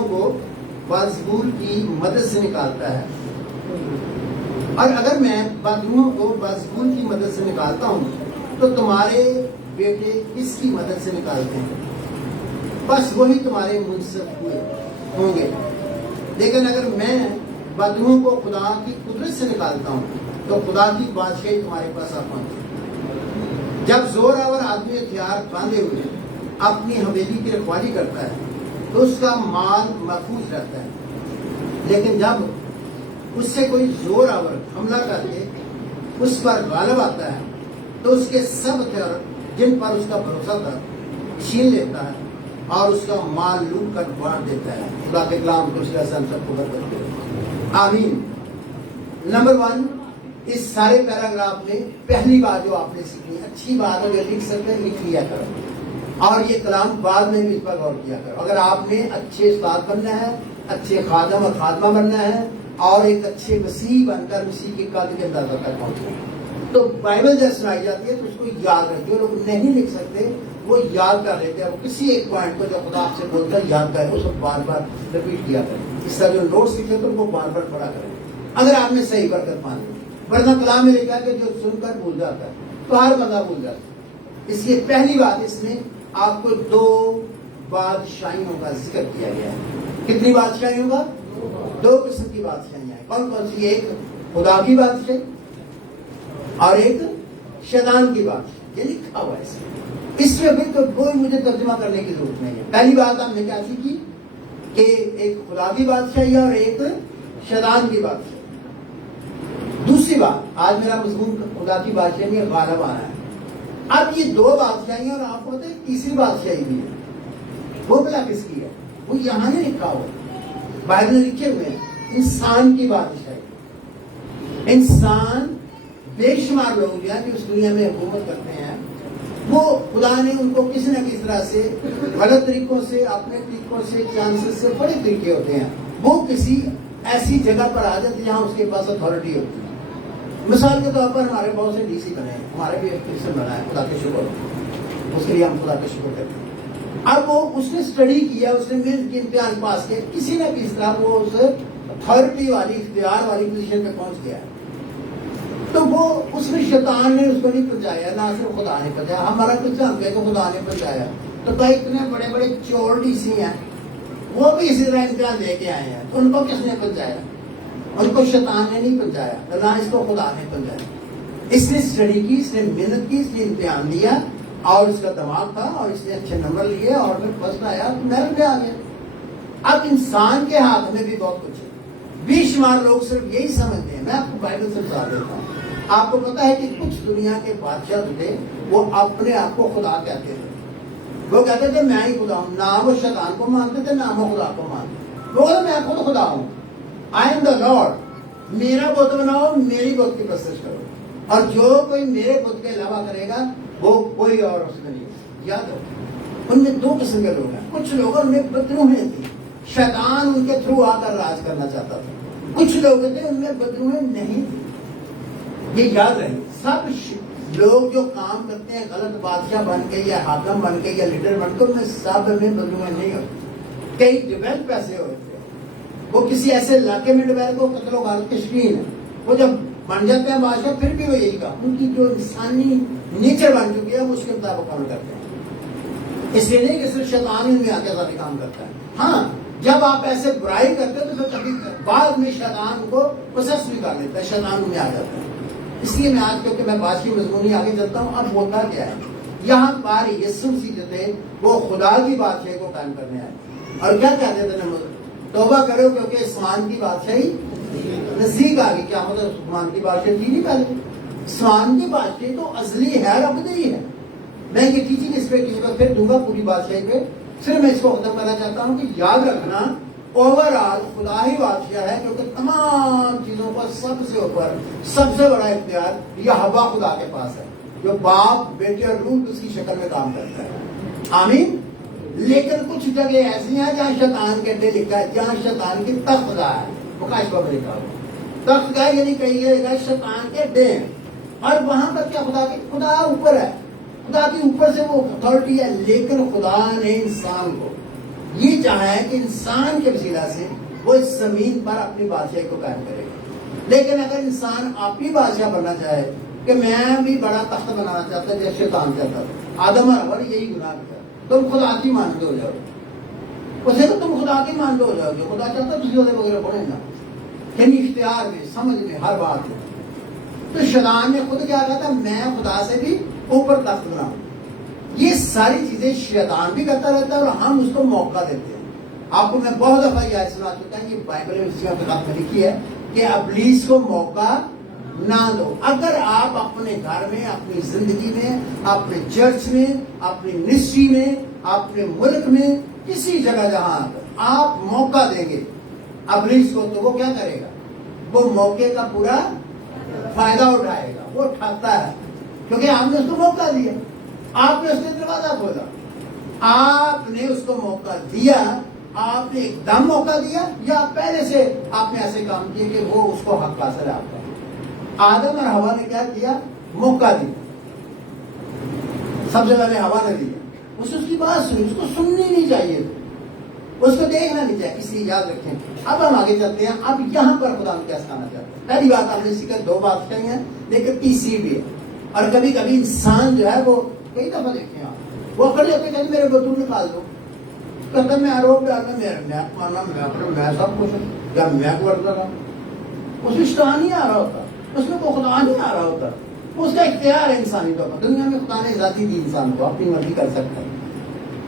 کو بازگول کی مدد سے نکالتا ہے اور اگر میں بدروہوں کو بازگول کی مدد سے نکالتا ہوں تو تمہارے بیٹے کس کی مدد سے نکالتے ہیں بس وہی تمہارے منصف ہوئے ہوں گے لیکن اگر میں بدروہوں کو خدا کی قدرت سے نکالتا ہوں تو خدا کی بادشاہی تمہارے پاس آ پہنچے جب زور آور آدمی ہتھیار باندھے ہوئے اپنی حویلی کی رکھوالی کرتا ہے تو اس کا مال محفوظ رہتا ہے، لیکن جب اس سے کوئی زور آور حملہ کر کے اس پر غالب آتا ہے تو اس کے سب ہتھیار جن پر اس کا بھروسہ تھا چھین لیتا ہے اور اس کا مال لوٹ کر بانٹ دیتا ہے۔ خدا کے کلام کو ہم سب کو برکت دے، آمین۔ نمبر 1، اس سارے پیراگراف میں پہلی بات جو آپ نے سیکھی، اچھی بات اگر لکھ سکتے ہیں لکھ لیا کرو، اور یہ کلام بعد میں بھی اس پر غور کیا کرو۔ اگر آپ نے اچھے استاد بننا ہے، اچھے خادم اور خادمہ بننا ہے، اور ایک اچھے مسیح بن کر مسیح کی قدر کے اندازہ تک پہنچنا ہے، تو بائبل جب سنائی جاتی ہے تو اس کو یاد رکھ۔ جو لوگ نہیں لکھ سکتے وہ یاد کر لیتے ہیں، وہ کسی ایک پوائنٹ کو جو خدا آپ سے بولتا ہے یاد کریں، اس کو بار بار ریپیٹ کیا کریں۔ اس طرح جو نوٹس لکھے تو ان کو بار بار پڑھا کریں اگر آپ نے صحیح برکت پانی۔ ورنہ کلام میں لکھا کہ جو سن کر بھول جاتا ہے تو ہر بندہ بھول جاتا ہے۔ اس لیے پہلی بات اس میں آپ کو 2 بادشاہیوں کا ذکر کیا گیا ہے۔ کتنی بادشاہیوں کا؟ 2 قسم کی بادشاہیاں ہیں۔ کون کون سی؟ ایک خدا کی بادشاہی اور ایک شیطان کی بادشاہی۔ یہ لکھا ہوا ہے اس میں بھی، تو کوئی مجھے ترجمہ کرنے کی ضرورت نہیں ہے۔ پہلی بات ہم نے کیا سیکھی کہ ایک خدا کی بادشاہی اور ایک شیطان کی بادشاہی۔ دوسری بات، آج میرا مضمون خدا کی بادشاہی میں غالب آنا ہے۔ اب یہ 2 بادشاہیاں اور آپ کو پتہ ہے تیسری بادشاہی بھی ہے، وہ بلا کس کی ہے؟ وہ یہاں نہیں لکھا ہوا، بائبل میں لکھے ہوئے ہیں، انسان کی بادشاہی۔ انسان بے شمار لوگ جو ہیں کہ اس دنیا میں حکومت کرتے ہیں، وہ خدا نے ان کو کسی نہ کسی طرح سے غلط طریقوں سے، اپنے طریقوں سے، چانسز سے، بڑے طریقے ہوتے ہیں، وہ کسی ایسی جگہ پر آ جاتے جہاں اس کے پاس اتھارٹی ہوتی ہے۔ مثال کے طور پر ہمارے بہت سے ڈی سی بنے ہیں، ہمارے بھی ایک کرسچن بنا ہے، خدا کے شکر، اس کے لیے ہم خدا کا شکر کرتے ہیں۔ اب وہ اس نے اسٹڈی کیا، اس نے میرٹ کے امتحان پاس کیا، کسی نہ کسی طرح وہ اس اتھارٹی والی، اختیار والی پوزیشن پہ پہنچ گیا، تو وہ اس میں شیطان نے اس کو نہیں پہنچایا، نہ صرف خدا نے پہنچایا۔ ہمارا کچھ جانتے ہیں کہ خدا نے پہنچایا، تو کئی اتنے بڑے بڑے چور ڈی سی ہیں، وہ بھی اسی طرح امتحان دے کے آئے ہیں، تو ان کو کس نے پہنچایا؟ ان کو شیطان نے نہیں پہنچایا، نہ اس کو خدا نے پہنچایا۔ اس نے اسٹڈی کی، اس نے محنت کی، اس نے امتحان دیا، اور اس کا دماغ تھا، اور اس نے اچھے نمبر لیے، اور پھر فرسٹ آیا تو میرٹ پہ آ گیا۔ اب انسان کے ہاتھ میں بھی بہت کچھ ہے، بے شمار لوگ صرف یہی سمجھتے ہیں۔ میں آپ کو بائبل سے بتا دیتا ہوں، آپ کو پتا ہے کہ کچھ دنیا کے بادشاہ تھے، وہ اپنے آپ کو خدا کہتے تھے، وہ کہتے تھے میں ہی خدا ہوں، نہ وہ شیطان کو مانتے تھے، نہ وہ خدا کو مانتے تھے، وہ کہتے میں خود خدا ہوں، آئی ایم دا لارڈ، میرا بت بناؤ، میری بت کی پرستش کرو، اور جو کوئی میرے بت کے علاوہ کرے گا وہ کوئی اور اس میں نہیں۔ یاد رکھو، ان میں 2 قسم کے لوگ ہیں۔ کچھ لوگوں میں بدروہیں تھی، شیطان ان کے تھرو آ کر راج کرنا چاہتا تھا، کچھ لوگ تھے ان میں بدروہیں نہیں تھی۔ یہ یاد رہے، سب لوگ جو کام کرتے ہیں غلط بادشاہ بن کے یا حاکم بن کے یا لیڈر بن کے، ان میں سب میں بدروہیں نہیں ہوتی۔ کئی ڈیولپ ایسے ہوتے ہیں، وہ کسی ایسے علاقے میں ڈیولپ ہو، قتل و غارت کے شکین ہے، وہ جب بن جاتے ہیں بادشاہ پھر بھی وہ یہی کام، ان کی جو انسانی نیچر بن چکی ہے وہ اس کے مطابق کام کرتے ہیں۔ اس لیے نہیں کہ صرف شیطان ان میں آ کے سارے کام کرتا ہے، ہاں جب آپ ایسے برائی کرتے ہو تو پھر کبھی بعد میں شیطان کو پروسیس بھی کر لیتا ہے، شیطان ان میں آ جاتا ہے۔ اس لیے میں آج کیونکہ میں بادشاہی مضمونی آگے چلتا ہوں، اب ہوتا کیا ہے، یہاں پر یسوع مسیح جو تھے وہ خدا کی بادشاہی کو قائم کرنے آئے، اور کیا کہتے تھے؟ توبہ کرو کیونکہ آسمان کی بادشاہی نزدیک آ گئی۔ کیا مطلب آسمان کی بادشاہی تھی نہیں پہلے؟ آسمان کی بادشاہی تو ازلی ہے اور ابدی ہے۔ میں یہ ٹیچنگ اس پہ کسی کو پھر دوں گا پوری بادشاہی پہ، صرف میں اس کو ختم کرنا چاہتا ہوں کہ یاد رکھنا اوور آل خدا ہی بادشاہ ہے، کیونکہ تمام چیزوں پر سب سے اوپر سب سے بڑا اختیار یہ ہوا خدا کے پاس ہے، جو باپ بیٹے اور روح اس کی شکل میں کام کرتا ہے، آمین۔ لیکن کچھ جگہ ایسی ہیں جہاں شیطان کے اڈے لکھا ہے، جہاں شیطان کی تخت گاہ ہے، وہ کاشفہ میں لکھا ہوا تخت گاہ، یعنی کہی گئے شیطان کے اڈے ہیں، اور وہاں پر کیا خدا اوپر ہے، خدا کی اوپر سے وہ اتھارٹی ہے، لیکن خدا نے انسان کو یہ چاہا ہے کہ انسان کے وسیلہ سے وہ اس زمین پر اپنی بادشاہی کو قائم کرے گا۔ لیکن اگر انسان اپنی بادشاہ بننا چاہے کہ میں بھی بڑا تخت بنانا چاہتا ہوں جیسے شیطان چاہتا تھا، آدم اور حوا نے یہی گناہ کیا، تم خدا کی مانتے ہو جاؤ گے، اسے تو تم خدا کی مانتے ہو جاؤ گے، خدا چاہتا ہے تجھے وغیرہ پڑھے نا، یعنی اختیار میں، سمجھ میں، ہر بات میں۔ تو شیطان نے خود کیا کہا تھا، میں خدا سے بھی اوپر تخت بناؤں. یہ ساری چیزیں شیطان بھی کرتا رہتا ہے اور ہم اس کو موقع دیتے ہیں. آپ کو میں بہت دفعہ یہ آیت سنا چکا ہوں، یہ بائبل میں خط میں لکھی ہے کہ ابلیس کو موقع نہ دو. اگر آپ اپنے گھر میں، اپنی زندگی میں، اپنے چرچ میں، اپنی منسٹری میں، اپنے ملک میں، کسی جگہ جہاں آپ موقع دیں گے ابلیس کو، تو وہ کیا کرے گا؟ وہ موقع کا پورا فائدہ اٹھائے گا. وہ اٹھاتا ہے کیونکہ آپ نے اس کو موقع دیا، آپ نے اس نے دروازہ کھولا، آپ نے اس کو موقع دیا. آپ نے ایک دم موقع دیا یا پہلے سے آپ نے ایسے کام کیے کہ وہ اس کو حق حاصل ہے آپ کا؟ آدم اور ہوا نے کیا کیا؟ موقع دیا. سب سے پہلے ہوا نے دیا، اس کی بات سنی، اس کو سننی نہیں چاہیے، اس کو دیکھنا نہیں چاہیے. اس لیے یاد رکھیں. اب ہم آگے چلتے ہیں. اب یہاں پر خدا ہم کیا سکھانا چاہتے ہیں؟ پہلی بات ہم نے سیکھا، دو بات کہی ہیں لیکن تیسری بھی ہے. اور کبھی کبھی انسان جو ہے وہ کئی دفعہ دیکھیں آپ، وہ کھڑے ہوتے کہیں میرے بطور نکال دو، کہتا میں آروپ ڈالنا، میں ماننا، میں سب کچھ کیا میں کرتا تھا. اس میں شیطان نہیں آ رہا ہوتا، اس میں کوئی خدا نہیں آ رہا ہوتا. اس کا اختیار ہے انسانی طور پر. دنیا میں خدا نے ذاتی دی انسان کو، اپنی مرضی کر سکتا ہے.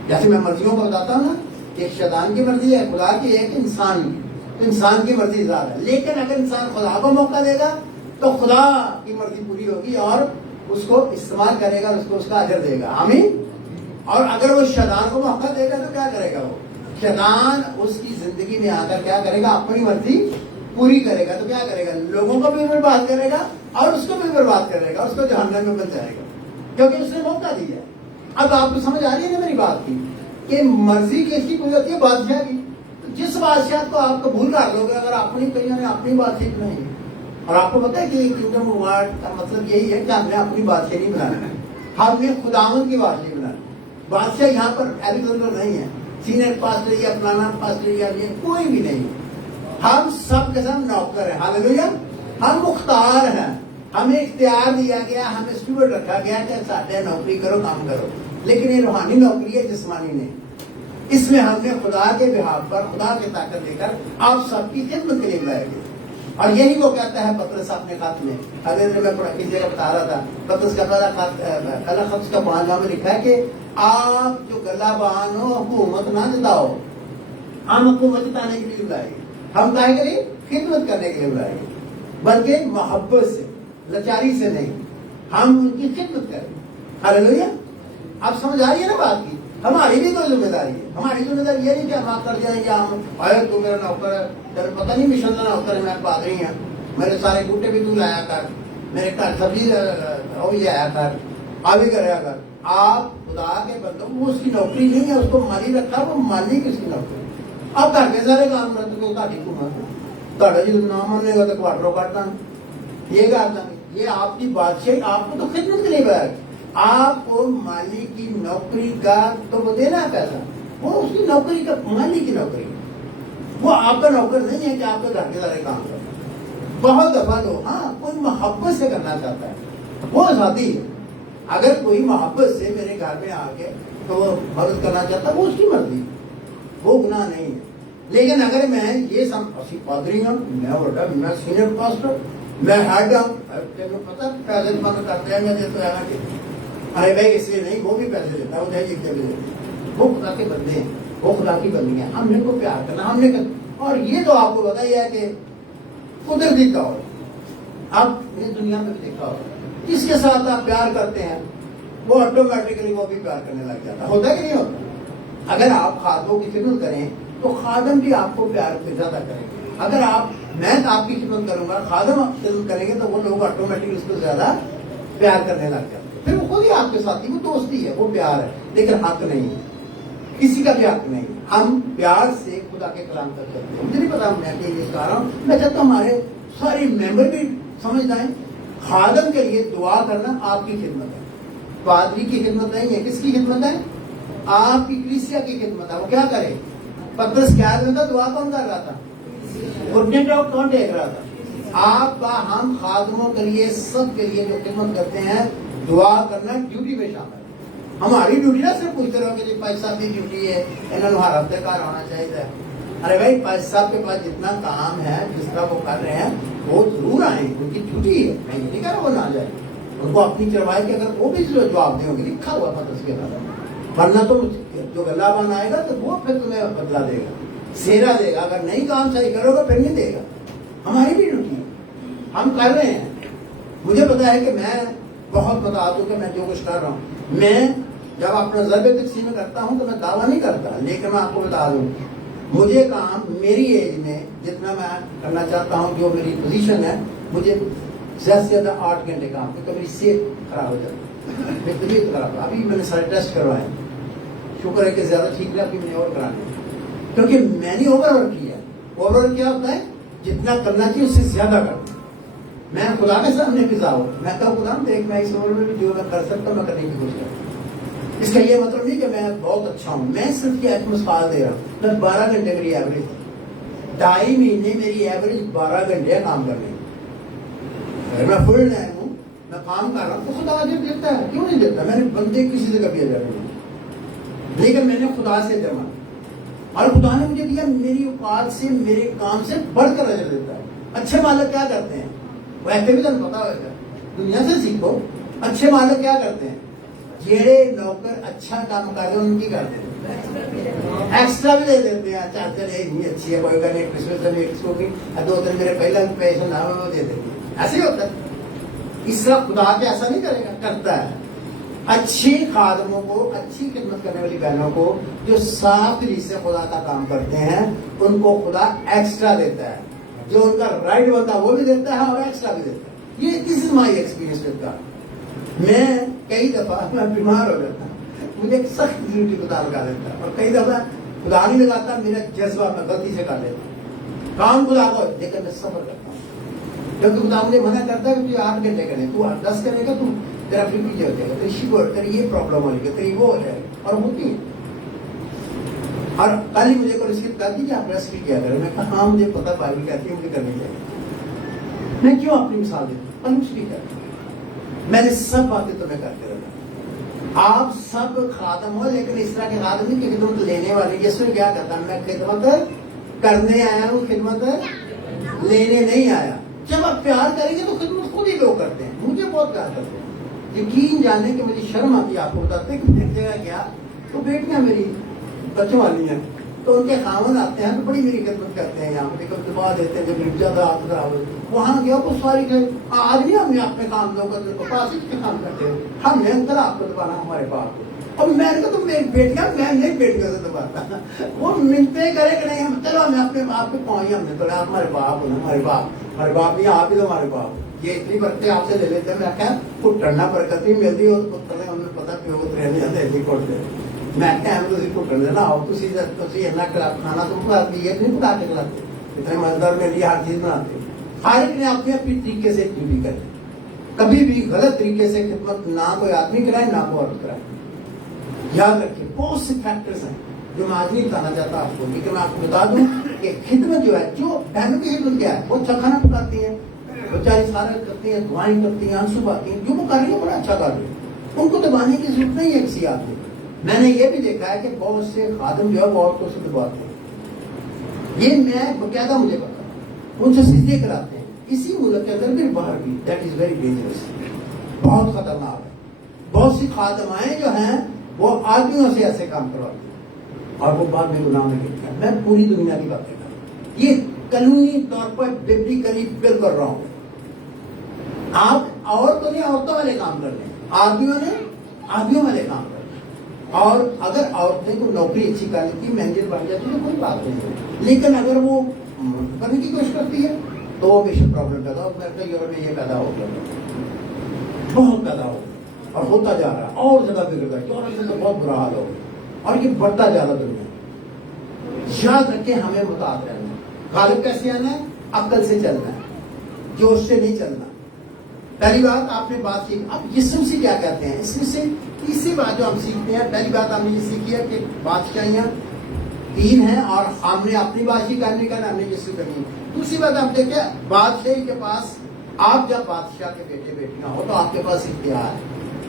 جیسے میں مرضیوں کو بتاتا ہوں نا، ایک شیطان کی مرضی ہے، خدا کی ہے، کہ انسان کی. تو انسان کی مرضی زیادہ ہے. لیکن اگر انسان خدا کو موقع دے گا تو خدا کی مرضی پوری ہوگی اور اس کو استعمال کرے گا، اس کو اس کا اجر دے گا. آمین. اور اگر وہ شیطان کو موقع دے گا تو کیا کرے گا؟ وہ شیطان اس کی زندگی میں آ کر کیا کرے گا؟ اپنی مرضی پوری کرے گا. تو کیا کرے گا؟ لوگوں کو بھی برباد کرے گا اور اس کو بھی برباد کرے گا، اس کو جہنم میں بن جائے گا، کیونکہ اس نے موقع دیا. اب آپ کو سمجھ آ رہی ہے نا میری بات کی کہ مرضی کس کی پوری ہوتی ہے؟ بادشاہ کی. جس بادشاہ کو آپ قبول کر لو گے، اگر اپنی کئیوں نے اپنی بادشاہ نہیں. اور آپ کو پتا ہے کہ کنگڈم آف گاڈ کا مطلب یہی ہے کہ ہم نے اپنی بادشاہ نہیں بنانا ہے، ہم نے خداوند کی بادشاہ بنانا. بادشاہ یہاں پر ایلیگزینڈر نہیں ہے، سینئر پاسٹر یا فلانا پاسٹر یا یہ کوئی بھی نہیں. ہم سب کے سب نوکر ہیں. ہاللیلویا. ہم مختار ہیں، ہمیں اختیار دیا گیا، ہمیں اسٹیورڈ رکھا گیا کہ ساتھ نوکری کرو، کام کرو. لیکن یہ روحانی نوکری ہے، جسمانی نہیں. اس میں ہم نے خدا کے بہاف پر خدا کی طاقت دے کر آپ سب کی خدمت کے لیے بلائے گئے. اور یہی وہ کہتا ہے پطرس اپنے خط میں. حضرت میں کسی جگہ بتا رہا تھا، پطرس کا پہلا خط اس کا 5 میں لکھا ہے کہ آپ جو گلہ بان ہو، حکومت نہ جتاؤ. ہم حکومت جتانے کے لیے بلائے گے، ہم کہیں کے لیے خدمت کرنے کے لیے بلائے گے، بلکہ محبت سے، لچاری سے نہیں. ہم ان کی خدمت کریں. ہاللیلویا. آپ سمجھ آ رہی ہے نا بات کی؟ ہماری بھی کوئی ذمہ داری ہے. ہماری ذمہ داری یہ نہیں کہ ہم آپ کر جائیں یا ہم آئے تو میرا نوکر ہے، تیرے پتہ نہیں مشن کا نوکر ہے، میں پادری ہوں، میرے سارے بوٹے بھی تو لایا کر، میرے گھر سبزی وہ بھی آیا کر، آگے کریا کر. آپ خدا کے بندوں، وہ اس کی نوکری نہیں ہے، اس کو مالی رکھا، وہ مالی کس کی نوکری. آپ گھر کے سارے کام کرتے ہو، تاری حکومت تھوڑا جی نہ ماننے گا تو کوارٹروں کاٹنا یہ کر دیں گے. یہ آپ کی بادشاہی، آپ کو تو خدمت کے لیے بلایا. آپ کو مالی کی نوکری کا تو وہ دینا پیسہ، وہ اس کی نوکری کا، مالی کی نوکری، وہ آپ کا نوکر نہیں ہے کہ آپ کے گھر کے سارے کام کریں. بہت دفعہ تو ہاں کوئی محبت سے کرنا چاہتا ہے، وہ ذاتی ہے. اگر کوئی محبت سے میرے گھر میں آ کے تو وہ مدد کرنا چاہتا ہے، وہ اس کی مرضی، وہ گناہ نہیں ہے. لیکن اگر میں یہ پادری ہوں، میں سینئر پاسٹر، میں ہیڈ ہوں، پتا پیسے بند کرتے ہیں، میں دیتا ہے کہ ارے بھائی اس لیے نہیں، وہ بھی پیسے دیتا ہے، وہ جائے جتنے بھی دیتے ہیں. وہ خدا کے بندے ہیں، وہ خدا کی بندی ہیں. ہم نے کو پیار کرنا، ہم نے اور یہ تو آپ کو پتا ہی ہے کہ قدرتی طور اب یہ دنیا میں بھی دیکھا ہوگا، جس کے ساتھ آپ پیار کرتے ہیں وہ آٹومیٹکلی وہ بھی پیار کرنے لگ جاتا ہے. ہوتا ہے کہ نہیں ہوتا؟ اگر آپ خادموں کی خدمت کریں تو خادم بھی آپ کو پیار زیادہ کریں گے. اگر میں آپ کی خدمت کروں گا، خادم آپ خدمت کریں گے تو وہ لوگ آٹومیٹکلی اس کو زیادہ پیار کرنے لگ جاتے ہیں. پھر وہ خود ہی آپ کے ساتھ ہی، وہ دوستی ہے، وہ پیار ہے، لیکن حق نہیں ہے، کسی کا بھی حق نہیں. ہم پیار سے خدا کے کلام تک کرتے ہیں. مجھے نہیں پتا میں کہ یہ کہہ رہا ہوں، میں چاہتا ہوں ہمارے سارے ممبر بھی سمجھ جائیں. خادم کے لیے دعا کرنا آپ کی خدمت ہے، پادری کی خدمت نہیں ہے. کس کی خدمت ہے؟ آپ کی کلیسیا کی خدمت ہے. وہ کیا کرے؟ پطرس کیا میں تھا؟ دعا کون کر رہا تھا؟ کون دیکھ رہا تھا؟ آپ کا، ہم خادموں کے لیے، سب کے لیے جو خدمت کرتے ہیں، دعا کرنا ڈیوٹی میں شامل ہے. ہماری ڈیوٹی نہ صرف پوچھتے رہو کہ جی بھائی صاحب کی ڈیوٹی ہے، انہوں نے ہر ہفتے کار ہونا چاہیے. ارے بھائی فائز صاحب کے پاس جتنا کام ہے جس طرح وہ کر رہے ہیں وہ ضرور آئیں, ان کی چھٹی ہے, میں یہ نہیں کہہ رہا وہ نہ جائے, ان کو اپنی چروائی کے اگر وہ بھی جواب دیں گے لکھا ہوا تھا اس کے بعد, ورنہ تو جو گلہ بن آئے گا تو وہ پھر تمہیں بدلا دے گا, سیرا دے گا, اگر نہیں کام صحیح کرو گا پھر نہیں دے گا. ہماری بھی ڈیوٹی ہے, ہم کر رہے ہیں. مجھے پتا ہے کہ میں بہت بتا دوں کہ میں جو کچھ کر رہا ہوں, میں جب اپنا ضرب تقسیم میں کرتا ہوں تو میں دعویٰ نہیں کرتا, لیکن میں آپ کو بتا دوں مجھے کام میری ایج میں جتنا میں کرنا چاہتا ہوں, جو میری پوزیشن ہے, مجھے زیادہ سے زیادہ 8 گھنٹے کام, کیونکہ میری صحت خراب ہو جاتی ہے, میری طبیعت خراب ہے. ابھی میں نے سارے ٹیسٹ کروائے, شکر ہے کہ زیادہ ٹھیک رہا, ابھی میں نے اور کرانے, کیونکہ میں نے اوور ورک کیا. اوور ورک کیا ہوتا ہے, جتنا کرنا چاہیے اس سے زیادہ کرنا. میں خدا کے سامنے پزا ہوں, میں کہا خدا دیکھ میں اس اوور میں جو میں کر سکتا ہوں میں کرنے کی کوشش کرتا ہوں. اس کا یہ مطلب نہیں کہ میں بہت اچھا ہوں, میں صرف یہ مثال دے رہا ہوں. میں 12 گھنٹے میری ایوریج, 2.5 مہینے میری ایوریج 12 گھنٹے کام کرنے. اگر میں فل ٹائم ہوں, میں کام کر رہا ہوں, تو خدا اجر دیتا ہے. کیوں نہیں دیتا؟ میں نے بندے کسی سے کبھی اجر نہیں, لیکن میں نے خدا سے جمع, اور خدا نے مجھے دیا میری اوقات سے, میرے کام سے بڑھ کر اجر دیتا ہے. اچھے مالک کیا کرتے ہیں, وہ ایسے بھی تمہیں پتا ہوگا, دنیا سے سیکھو. اچھے مالک کیا کرتے ہیں, جیڑے نوکر اچھا کام کر رہے ہیں ان کی کرتے ہیں, ایکسٹرا بھی دے دیتے ہیں. اچھا چلے نہیں اچھی ہے کوئی کرنے, کرسمس میں ایک ہوگی 2 دن میرے پہلا پیسے نہ وہ دے دیتے ہیں. ایسے ہی ہوتا ہے. اس طرح خدا کے ایسا نہیں کرے گا, کرتا ہے. اچھی خادموں کو, اچھی خدمت کرنے والی بہنوں کو جو صاف دلی سے خدا کا کام کرتے ہیں, ان کو خدا ایکسٹرا دیتا ہے. جو ان کا رائٹ بنتا ہے وہ بھی دیتا ہے اور ایکسٹرا بھی دیتا ہے. یہ دس از مائی ایکسپیرینس ود گاڈ. میں کئی دفعہ میں بیمار ہو جاتا, مجھے ایک سخت ڈیوٹی خدا لگا دیتا, اور کئی دفعہ خدا نہیں لگاتا, میرا جذبہ میں غلطی سے کر لیتا کام خدا کو, لیکن میں صبر کرتا ہوں, کیونکہ خدا مجھے منع کرتا ہے کہ تو 8 گھنٹے کرے, تو 10 کرے گا تو تیرا پھر پیچھے ہو جائے گا, تیری شوگر, تیری یہ پرابلم ہو گی, تیری وہ ہو جائے گی, اور ہوتی ہے. اور کل ہی مجھے کوئی رسیت کہتی کہ آپ ریسٹ کیا کریں. میں کہا ہاں مجھے پتا بائبل کہتی ہے مجھے کرنی چاہیے. میں کیوں اپنی مثال دیتا ہوں, ریسٹ کرتی. میں نے سب باتیں تمہیں کرتے رہتا. آپ سب خادم ہو, لیکن اس طرح کے خادم نہیں کہ خدمت لینے والے. یسوع نے کیا کرتا, میں خدمت کرنے آیا ہوں, خدمت لینے نہیں آیا. جب آپ پیار کریں گے تو خدمت خود ہی لوگ کرتے ہیں. مجھے بہت پیار کرتے ہیں. یقین جانے کہ مجھے شرم آتی ہے آپ کو بتاتے کہ ایک جگہ گیا تو بیٹیاں میری بچوں والی ہیں, تو ان کے خاون آتے ہیں تو بڑی میری خدمت کرتے ہیں. یہاں پہ کب دبا دیتے ہیں, جب زیادہ ہاتھ خراب ہو, وہاں گیا تو ساری آدمی ہم نے اپنے کام لوگ پاس کے کام کرتے ہیں, ہم نے انتر آپ کو دبانا ہمارے باپ کو. اور میں نے کہا تم میری بیٹیاں, میں نہیں بیٹیوں سے دباتا. وہ منتے کرے کہ نہیں, ہم چلو ہمیں اپنے باپ کو پہنچے, ہم نے تو ہمارے باپ ہونا, ہمارے باپ نہیں, آپ ہی تو ہمارے باپ. یہ اتنی برتیں آپ سے لے لیتے ہیں. میں کہا کٹنا برکت نہیں ملتی, اور پتھر ہمیں پتا پیو رہنے آتے ایسی کوٹتے. میں کہا ہمیں تو کٹن دینا, آؤ تھی اتنا کھانا تم کو آتی ہے, نہیں پکا کے کھلاتے, اتنے مزیدار میرے لیے ہر چیز بناتے. ہر ایک نے اپنے اپنی طریقے سے ڈیوٹی کرے. کبھی بھی غلط طریقے سے خدمت نہ کوئی آدمی کرائے نہ کوئی عورت کرائے. یاد رکھیے بہت سے فیکٹرز ہیں جو میں آج نہیں بتانا چاہتا آپ کو, لیکن میں آپ کو بتا دوں کہ خدمت جو ہے, جو بہنوں کی خدمت کیا ہے, وہ اچھا کھانا پکاتی ہیں, بچاری سارا کرتی ہیں, دعائیں کرتی ہیں, آنسو پاتی ہیں, جو وہ کر رہی ہیں بڑا اچھا کر رہی ہیں, ان کو دبانے کی ضرورت نہیں ہے کسی آدمی. میں نے یہ بھی دیکھا ہے کہ بہت سے خادم جو ہے وہ عورتوں سے دباتے ہیں. یہ میں باقاعدہ مجھے پتا, ان سے سجدے کراتے ہیں. اسی ملک کے اندر بھی باہر بھی, دیٹ از ویری ڈینجرس, بہت خطرناک ہے. بہت سی خادمائیں جو ہیں وہ آدمیوں سے ایسے کام کرواتی ہیں, اور وہ بعد میں گناہ میں گرتی ہیں. میں پوری دنیا کی باتیں کر رہا ہوں, یہ قانونی طور پر ببلیکلی بالکل کر رہا ہوں. آپ عورتوں نے عورتوں والے کام کرنے, آدمیوں نے آدمیوں والے کام کرنے. اور اگر عورتیں کو نوکری اچھی کر لیتی, مینیجر بن جاتی, تو کوئی بات نہیں ہے. لیکن اگر وہ کرنے کی کوشش کرتی ہے تو وہ ہمیشہ پرابلم پیدا ہوتا ہے. یورپ میں یہ پیدا ہو گیا, بہت پیدا ہو گیا, اور ہوتا جا رہا ہے, اور زیادہ بگڑ رہا ہے. یورپ میں تو بہت برا حال ہو گیا, اور یہ بڑھتا جا رہا دنیا. یاد رکھیں ہمیں متعلق رہنا ہے. غالب کیسے آنا ہے, عقل سے چلنا ہے, جوش سے نہیں چلنا. پہلی بات آپ نے بات سیکھی. اب جسم سے کیا کہتے ہیں, اس میں سے تیسری بات جو ہم سیکھتے ہیں, پہلی بات ہم نے یہ سیکھی ہے کہ بادشاہیاں 3 ہیں, اور ہم نے اپنی بادشاہی کرنے کا, ہم نے جسم کرنی. دوسری بات ہم دیکھیں, بادشاہی کے پاس, آپ جب بادشاہ کے بیٹے بیٹیاں ہو تو آپ کے پاس اختیار ہے.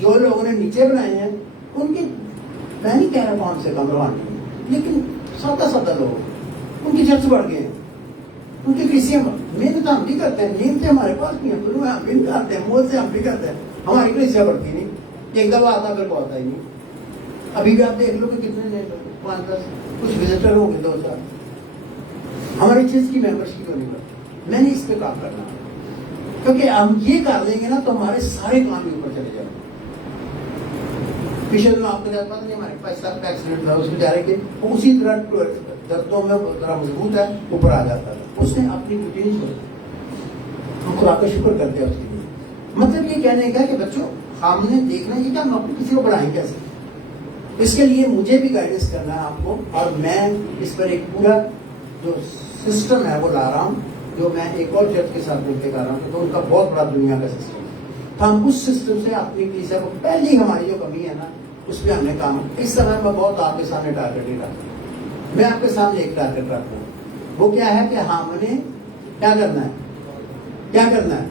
جو لوگوں نے نیچے بنائے ہیں ان کی میں نہیں کہہ رہا کون سے کم روحانی ہے، لیکن سادہ سادہ لوگ ان کی چرچ بڑھ گئے ہیں، ان کی کلیسیاں محنت ہم بھی کرتے ہیں، نیند سے ہمارے پاس بھی ہیں، ہم بھی کرتے ہیں، موت سے ہم بھی کرتے ہیں، ہماری کلیسیاں بڑھتی نہیں، ایک دفعہ آتا پھر کو آتا ہی نہیں. ابھی بھی آپ دیکھ لو کہ کتنے 5-10 کچھ وزٹر ہوں گے 2-4. ہماری چیز کی ممبرشپ کیوں نہیں کرتے؟ میں نے اس پہ کام کرنا ہے، کیونکہ ہم یہ کر لیں گے نا تو ہمارے سارے کام اوپر چلے جائیں گے. پچھلے دن آپ کو پتا نہیں ہمارے پاکستان کا ایکسیڈنٹ تھا، اس بیچارے کے اسی طرح دردوں میں ذرا مضبوط ہے، اوپر آ جاتا تھا، اس نے اپنی ڈیوٹی نہیں چھوڑی. ہم خدا کا شکر کرتے ہیں اس کے لیے. مطلب یہ کہنے کا کہ بچوں ہم نے دیکھنا ہے کہ ہم اپنے کسی کو بڑھائیں کیسے. اس کے لیے مجھے بھی گائیڈنس کرنا ہے آپ کو، اور میں اس پر ایک پورا جو سسٹم ہے وہ لا رہا ہوں، جو میں ایک اور چرچ کے ساتھ مل کے کر رہا ہوں، تو ان کا بہت بڑا دنیا کا سسٹم ہے. ہم اس سسٹم سے اپنی کلیسیا کو پہلی ہماری جو کمی ہے نا اس پہ ہم نے کام. اس سمے میں بہت آپ کے سامنے ٹارگیٹ نہیں رکھتا، میں آپ کے سامنے ایک ٹارگیٹ رکھتا ہوں. وہ کیا ہے کہ ہم نے کیا کرنا ہے، کیا کرنا ہے،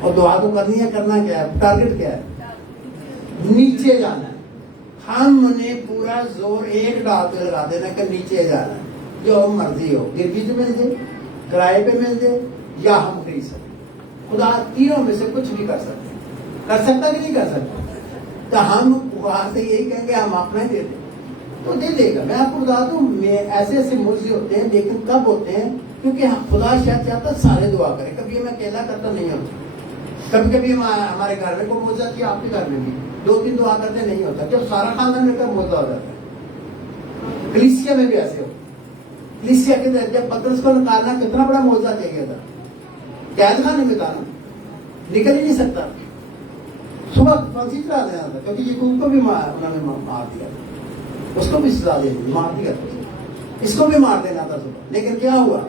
اور دعا تو کرنی ہے. کرنا کیا ہے، ٹارگیٹ کیا ہے، نیچے جانا ہے. ہم نے پورا زور ایک ڈال پہ لگا دینا کہ نیچے جانا ہے، جو مرضی ہو، گرگی سے مل جائے، کرائے پہ مل جائے، یا ہم خرید سکتے. خدا تینوں میں سے کچھ بھی کر سکتے، کر سکتا کہ نہیں کر سکتا. تو ہم وہاں سے یہی کہیں گے ہم اپنا ہی دے دیں تو دے دے گا. میں آپ کو بتا دوں ایسے ایسے موضوع ہوتے ہیں، لیکن کب ہوتے ہیں کیونکہ خدا شاید چاہتا سارے دعا کریں. کبھی میں اکیلا کرتا نہیں ہوتا. کبھی کبھی ہمارے گھر میں کوئی موضوع کیا، آپ کے گھر میں بھی 2-3 دعا کرتے نہیں ہوتا، جب سارا خاندان مل کر موضوع ہو جاتا ہے. کلیسیا میں بھی ایسے ہو. کلیسیا کے جب پترس کو نکالنا کتنا بڑا موضوع چاہیے تھا، قید خانے میں تھا نا، نکل ہی نہیں سکتا. صبح پھانسی چڑھا دینا تھا، کیونکہ یہ کو بھی انہوں نے مار دیا تھا، اس کو بھی سزا دے دی، مار دیا تھا، اس کو بھی مار دینا تھا صبح. لیکن کیا ہوا،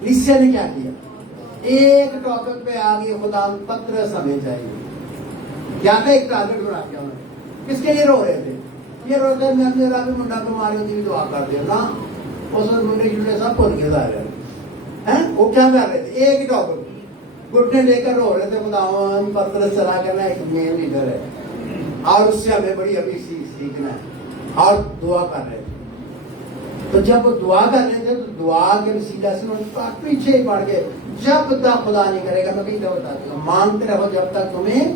کلیسیا نے کیا کیا، ایک ٹاپک پہ آ گئی، خدا پترس ہمیں چاہیے. کیا تھا، ایک ٹارگیٹ بنا دیا انہوں نے. کس کے لیے رو رہے تھے، یہ رو رہے میں میرا بھی منڈا کو مارے ہوتی دعا کر دیا نا. اس منڈے جڑے سب بھول کے جا رہے ہیں. وہ کیا کر رہے تھے، ایک ٹاپک گھٹنے لے کر رو رہے تھے، خداوند پترس چلا کرنا ایک مین لیڈر ہے اور اس سے ہمیں بڑی ابھی سیکھنا ہے، اور دعا کر رہے تھے. تو جب وہ دعا کر رہے تھے تو دعا کے وسیلہ سے انہوں نے پیچھے پڑ کے جب تک خدا نہیں کرے گا، میں کہیں تو بتاتی ہوں، مانگتے رہو جب تک تمہیں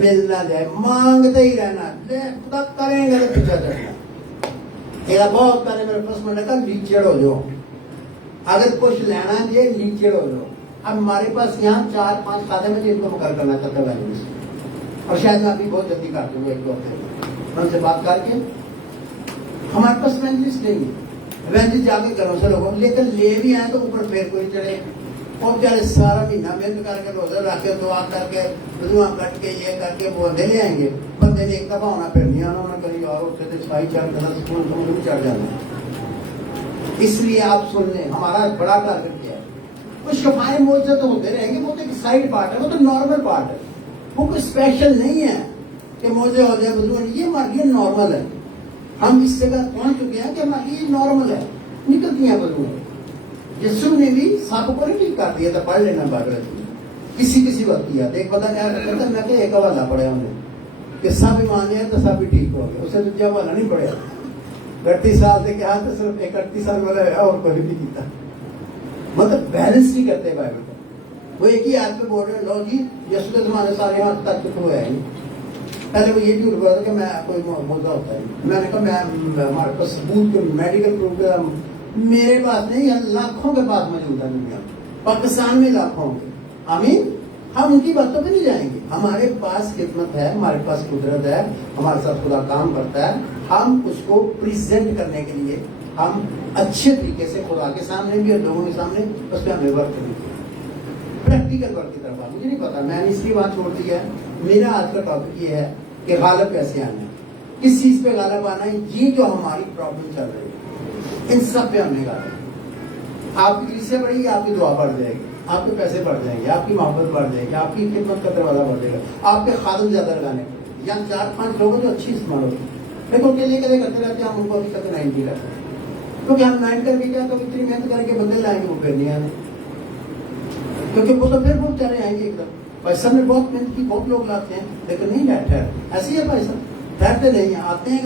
مل نہ جائے. مانگتے ہی رہنا، خدا کریں گے تو پیچھا چڑھنا. میرا بہت پہلے میرے پاس میں نے کہا لیچڑ ہو جاؤ، اگر کچھ لینا ہے لیچڑ ہو جاؤ. اب ہمارے پاس یہاں 4-5 کھاتے میں جن کو مقرر کرنا چاہتا ہے، اور شاید میں ابھی بہت جلدی کر دوں گا. ایک 2 ہفتے ان سے بات کر کے، ہمارے پاس وینجلسٹ نہیں ہے، وینجلسٹ جا کے گھروں سے لوگوں لیکن لے بھی آئے تو اوپر پھر کوئی چڑھے. اور بیچارے سارا مہینہ محنت کر کے روزہ رکھ کے دعا کر کے بدواں کٹ کے یہ کر کے بندے لے آئیں گے. بندے نے ایک دفعہ ہونا پھر نہیں آنا، انہوں نے کہیں اور اٹھتے تھے چھائی چڑھ کرنا سکون تو مجھے بھی چڑھ جانا. اس لیے آپ سن لیں ہمارا بڑا ٹارگیٹ کیا ہے. وہ شفائیں موجود تو ہوتے رہیں گے، وہ تو ایک سائڈ پارٹ ہے، وہ تو نارمل پارٹ ہے، وہ کوئی اسپیشل نہیں ہے کہ موجے ہو جائے بدو. یہ ہمارے لیے نارمل ہے. ہم اس جگہ پہنچ چکے ہیں کہ ہمارے لیے نارمل ہے، نکلتی ہیں بدو. یسوع نے بھی سب کو نہیں ٹھیک کر دیا تھا، پڑھ لینا بائبل کسی وقت کیا. ایک پتا کیا میں کہ ایک حوالہ پڑھا ہم نے کہ سب ایمان ہے تو سب بھی ٹھیک ہو گیا. اسے دوسرا حوالہ نہیں پڑھا. 38 سال سے کیا تو صرف 38 سال والا ہے اور کوئی بھی کیتا. مطلب بیلنس نہیں کرتے بائبل کو. وہ ایک ہی آیت پہ بول رہے ہیں لو جی یسوع کے زمانے سارے یہاں تک تو ہوا ہے. پہلے وہ یہ بھی بول رہا تھا کہ میں کوئی موضوع ہوتا ہے. میں نے کہا میں ہمارے پاس ثبوت کے میڈیکل پروف میرے پاس نہیں ہے، لاکھوں کے پاس موجود ہے دنیا پاکستان میں لاکھوں کے. آمین. ہم ان کی باتوں پہ نہیں جائیں گے. ہمارے پاس خدمت ہے، ہمارے پاس قدرت ہے، ہمارے ساتھ خدا کام کرتا ہے. ہم اس کو پریزنٹ کرنے کے لیے ہم اچھے طریقے سے خدا کے سامنے بھی اور لوگوں کے سامنے اس پہ ہمیں ورک کریں گے. پریکٹیکل ورک کی طرف مجھے نہیں پتا، میں نے اس لیے بات چھوڑ دی ہے. میرا آج کا ٹاپک یہ ہے کہ غالب کیسے آنا ہے، کس چیز پہ غالب آنا ہے. یہ جو ہماری پرابلم چل رہی ہے ان سب پہ ہم نے غالب. آپ کی کلیسیا بڑھے گی، آپ کی دعا بڑھ جائے گی، آپ کے پیسے بڑھ جائیں گے، آپ کی محبت بڑھ جائے گی، آپ کی خدمت کا دروازہ بڑھ جائے گا، آپ کے خادم زیادہ لگانے پڑیں گے. یا 4-5 لوگ جو اچھی استعمال ہوتی ہے. لیکن کے لیے کرتے رہتے ہیں ہم ان کو ابھی تک 90 کرتے ہیں، کیونکہ ہم 9 کر کے کیا کبھی اتنی محنت کر کے بدل لائیں گے وہ پھر نہیں آنے، کیونکہ وہ تو پھر وہ چلے آئیں گے ایک دم. بھائی صاحب نے بہت محنت کی, بہت لوگ لاتے ہیں, لیکن نہیں بیٹھے. ایسے ہی ہے بھائی صاحب, ٹھہرتے نہیں ہیں, آتے ہیں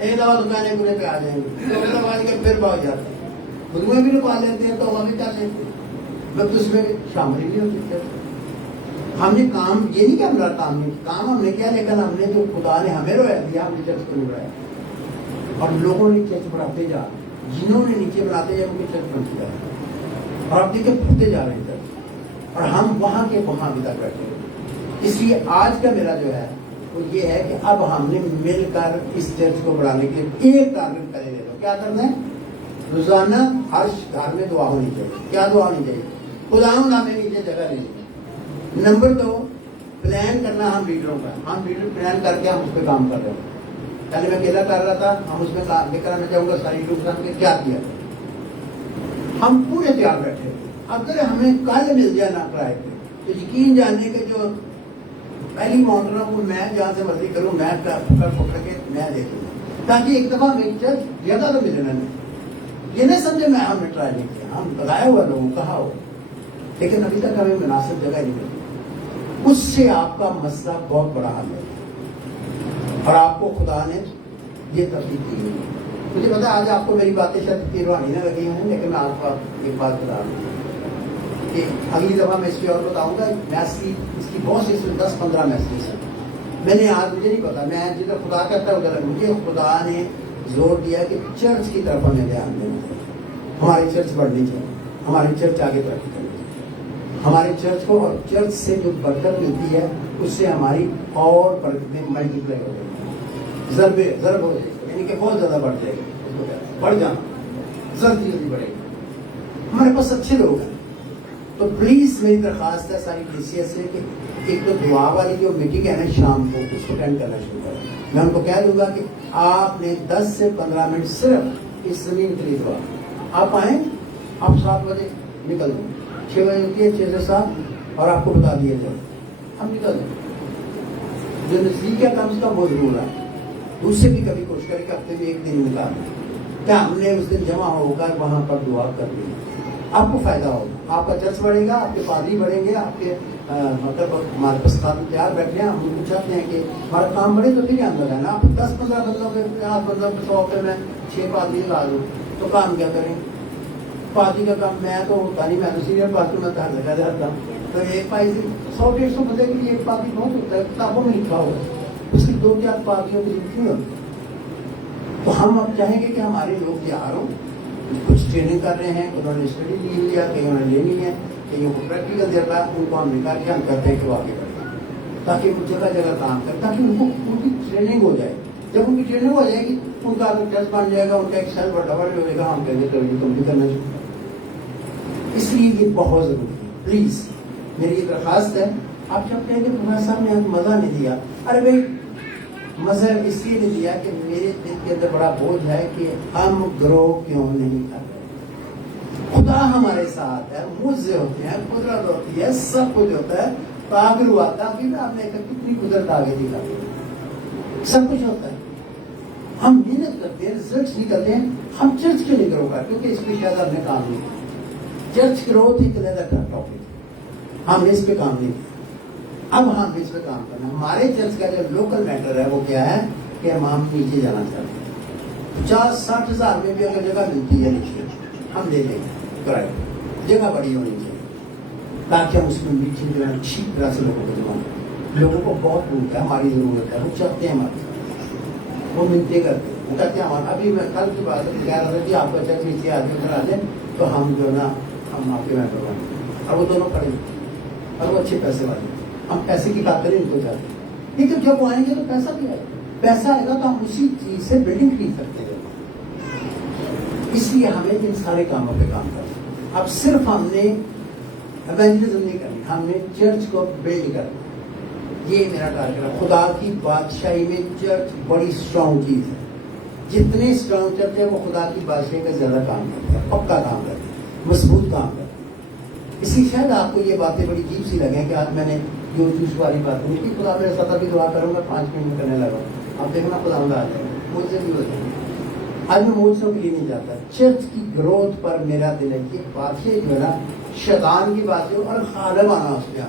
ایک دفعہ دکانے گنے پہ آ جائیں گے, تو آج کے پھر بھاگ جاتے ہیں, بدویں بھی لگا لیتے ہیں, تو بھی کر لیتے ہیں, مطلب اس میں شامل نہیں ہوتی. ہم نے کام یہ نہیں کہ ہمارا کام نہیں, کام ہم نے کیا, لیکن ہم نے جو خدا نے ہمیں رویا دیا, ہم نے چرچ کو نہیں بڑھایا, اور لوگوں نے چرچ بڑھاتے جا, جنہوں نے نیچے بناتے جا ان کی چرچ بنتی جا رہی ہے, اور اب دیکھیں بڑھتے جا رہے ہیں چرچ, اور ہم وہاں کے وہاں بھی تک بیٹھے. اس لیے آج کا میرا جو ہے وہ یہ ہے کہ اب ہم نے مل کر اس چرچ کو بڑھانے کے لیے ایک ٹارگیٹ کرے لے لو. کیا کرنا ہے؟ روزانہ ہر گھر میں دعا ہونی چاہیے. کیا دعا ہونی چاہیے؟ خداوند ہمیں نیچے جگہ لے لیں. نمبر 2, پلان کرنا ہم لیڈروں کا. ہم لیڈر پلان کر کے ہم اس پہ کام کر رہے ہیں. پہلے میں اکیلا کر رہا تھا, ہم اس میں کام لے کر میں چاہوں گا ساری لوگ سمجھ کے کیا کیا, ہم پورے تیار بیٹھے. اگر ہمیں کل مل جائے نہ کرائے تو یقین جاننے کے جو پہلی ماؤنٹن ہوں میں جہاں سے مرضی کروں, میں پکڑ کے میں دیکھوں گا, تاکہ ایک دفعہ میری چرچ زیادہ تو ملے. یہ نہیں سمجھے میں ہم نے ٹرائی نہیں کیا, ہم بتایا ہوا لوگوں کہا ہو, لیکن ابھی تک ہمیں مناسب جگہ نہیں ملی. اس سے آپ کا مسئلہ بہت بڑا حل ہے, اور آپ کو خدا نے یہ تفصیل دی. مجھے پتا آج آپ کو میری باتیں شاید اتنی روحانی نہ لگی ہیں, لیکن میں آپ کو ایک بات بتا رہا ہوں کہ اگلی دفعہ میں اس کی اور بتاؤں گا. میسیج اس کی بہت سی 10-15 میسیج ہیں. میں نے آج مجھے نہیں پتا, میں جدھر خدا کہتا ہے ادھر مجھے خدا نے زور دیا کہ چرچ کی طرف ہمیں دھیان دینا چاہیے. ہماری چرچ بڑھنی چاہیے, ہماری چرچ آگے ترقی کرنی چاہیے. ہماری چرچ کو اور چرچ سے جو برکت ملتی ہے اس سے ہماری اور برکتیں ملٹی پلائی ہو جائیں گی, ضرب ہو جائے گی, یعنی کہ بہت زیادہ بڑھ جائے گی. اس کو کہتے ہیں بڑھ جانا, جلدی بڑھے گی. ہمارے پاس اچھے لوگ ہیں, تو پلیز میری درخواست ہے ساری کلیسیا سے کہ ایک تو دعا والی جو میٹنگ ہے نا شام کو, اس کو اٹینڈ کرنا شروع کریں. میں ان کو کہہ دوں گا کہ آپ نے 10 سے 15 منٹ صرف اس زمین کے لیے دعا. آپ آئیں, آپ 7 بجے نکل دیں, 6 بجے ہوتی ہے 6 سے 7, اور آپ کو بتا دیا جائے ہم نکل دیں. جو نزدیک ہے کم سے کم وہ ضرور ہے. دوسرے بھی کبھی کوشش کریں کہ ہفتے میں ایک دن نکال دیں. کیا ہم نے اس دن جمع ہو کر وہاں پر دعا کر دی, آپ کو فائدہ ہوگا, آپ کا چرچ بڑھے گا, آپ کے پادری بڑھیں گے, آپ کے مطلب ہمارے پاس تیار بیٹھے ہیں. ہم ان کو چاہتے ہیں کہ ہمارا کام بڑھے, تو پھر اندر ہے نا. آپ 10-15 بندوں پہ 50 بندوں پہ 100 پہ میں 6 پادری لا دوں تو کام کیا کریں؟ پادری کا کام میں تو ہوتا نہیں, میں تو سینئر پادری میں ہر جگہ جاتا ہوں. تو ایک پائی 100-150 بندے کے لیے ایک پادری بہت ہوتا ہے, کتابوں میں لکھا ہوا ہے, اس کی 2-4 پادریوں کی لکھی ہوتی. تو ہم اب چاہیں گے کہ ہمارے لوگ تیار ہوں, کچھ ٹریننگ کر رہے ہیں, انہوں نے اسٹڈی لی لیا, کہیں انہوں نے لینی ہے, کہیں کو پریکٹیکل دے رہا ہے, ان کو ہم نکال کے ہم کرتے ہیں کہ وہ آگے بڑھیں, تاکہ وہ جگہ جگہ کام کریں, تاکہ ان کو ان کی ٹریننگ ہو جائے. جب ان کی ٹریننگ ہو جائے گی, ان کا ٹیسٹ بن جائے گا, ان کا ایک سیل ڈبل ہو جائے گا, ہم کہیں گے تو تم بھی کرنا چاہیے. اس لیے یہ بہت ضروری ہے. پلیز میری یہ درخواست ہے. آپ جب کہیں گے تمہارے سامنے مزہ نہیں دیا, ارے بھائی مزہ اس لیے نہیں دیا کہ میرے دل کے اندر بڑا بوجھ ہے کہ ہم گرو کیوں نہیں کر رہے. خدا ہمارے ساتھ ہے, موجزے ہوتے ہیں, قدرت ہوتی ہے, سب کچھ ہوتا ہے. تعبیر ہوا تھا کہ آپ نے کتنی قدرت آگے دکھا, سب کچھ ہوتا ہے. ہم محنت کرتے ہیں, ریزلٹس نکلتے ہیں. ہم چرچ کے لیے گرو کر, کیونکہ اس پہ شاید ہم نے کام نہیں کیا. چرچ گروتھ ایک علیحدہ ٹاپک, ہم نے اس پہ کام نہیں کیا. اب ہم اس پہ کام کرنا. ہمارے چرچ کا جو لوکل میٹر ہے وہ کیا ہے کہ ہم نیچے جانا چاہتے ہیں. 50-60 ہزار میں بھی اگر جگہ ملتی ہے نیچے, ہم لے لیں گے. کرائٹ جگہ بڑی ہونی چاہیے, تاکہ ہم اس میں میٹھی طرح اچھی طرح سے لوگوں کو جمع کریں. لوگوں کو بہت ضرورت ہے, ہماری ضرورت ہے, وہ چاہتے ہیں ہمارے ساتھ, وہ ملتے کرتے ہیں, وہ کہتے ہیں ہمارا. ابھی میں کل کی بات کہہ رہا تھا کہ آپ کا چرچ نیچے آدمی ادھر آ جائیں تو ہم جو ہے نا ہم آپ کے میٹر بنیں, اور وہ دونوں کھڑے اور وہ اچھے پیسے والے. ہم پیسے کی خاطر ان کو چاہتے ہیں, لیکن جب وہ آئیں گے تو پیسہ بھی آئے گا. پیسہ آئے گا تو ہم اسی چیز سے بلڈنگ خرید سکتے ہیں. اس لیے ہمیں ان سارے کاموں پہ کام کرنا. اب صرف ہم نے ایونجلزم نہیں کرنی, ہم نے چرچ کو بلڈ کرنا. یہ میرا ٹارگیٹ ہے. خدا کی بادشاہی میں چرچ بڑی اسٹرانگ چیز ہے. جتنے اسٹرانگ چرچ ہے وہ خدا کی بادشاہی کا زیادہ کام کرتا ہے, پکا کام کرتا ہے, مضبوط کام کرتا ہے. اس لیے شاید آپ کو یہ باتیں بڑی عجیب سی لگیں کہ آج میں نے جو جوس والی بات نہیں کی. خدا میرے ساتھ ابھی دعا کروں گا, 5 منٹ میں کرنے لگا, آپ دیکھنا خدا آ جائے گا, مجھ سے بھی ہو جائے گا. آج میں موجوں کے لیے نہیں جاتا. چرچ کی گروتھ پر میرا دل ہے. یہ باتیں جو ہے نا شیطان کی باتیں اور غالب آنا اس میں,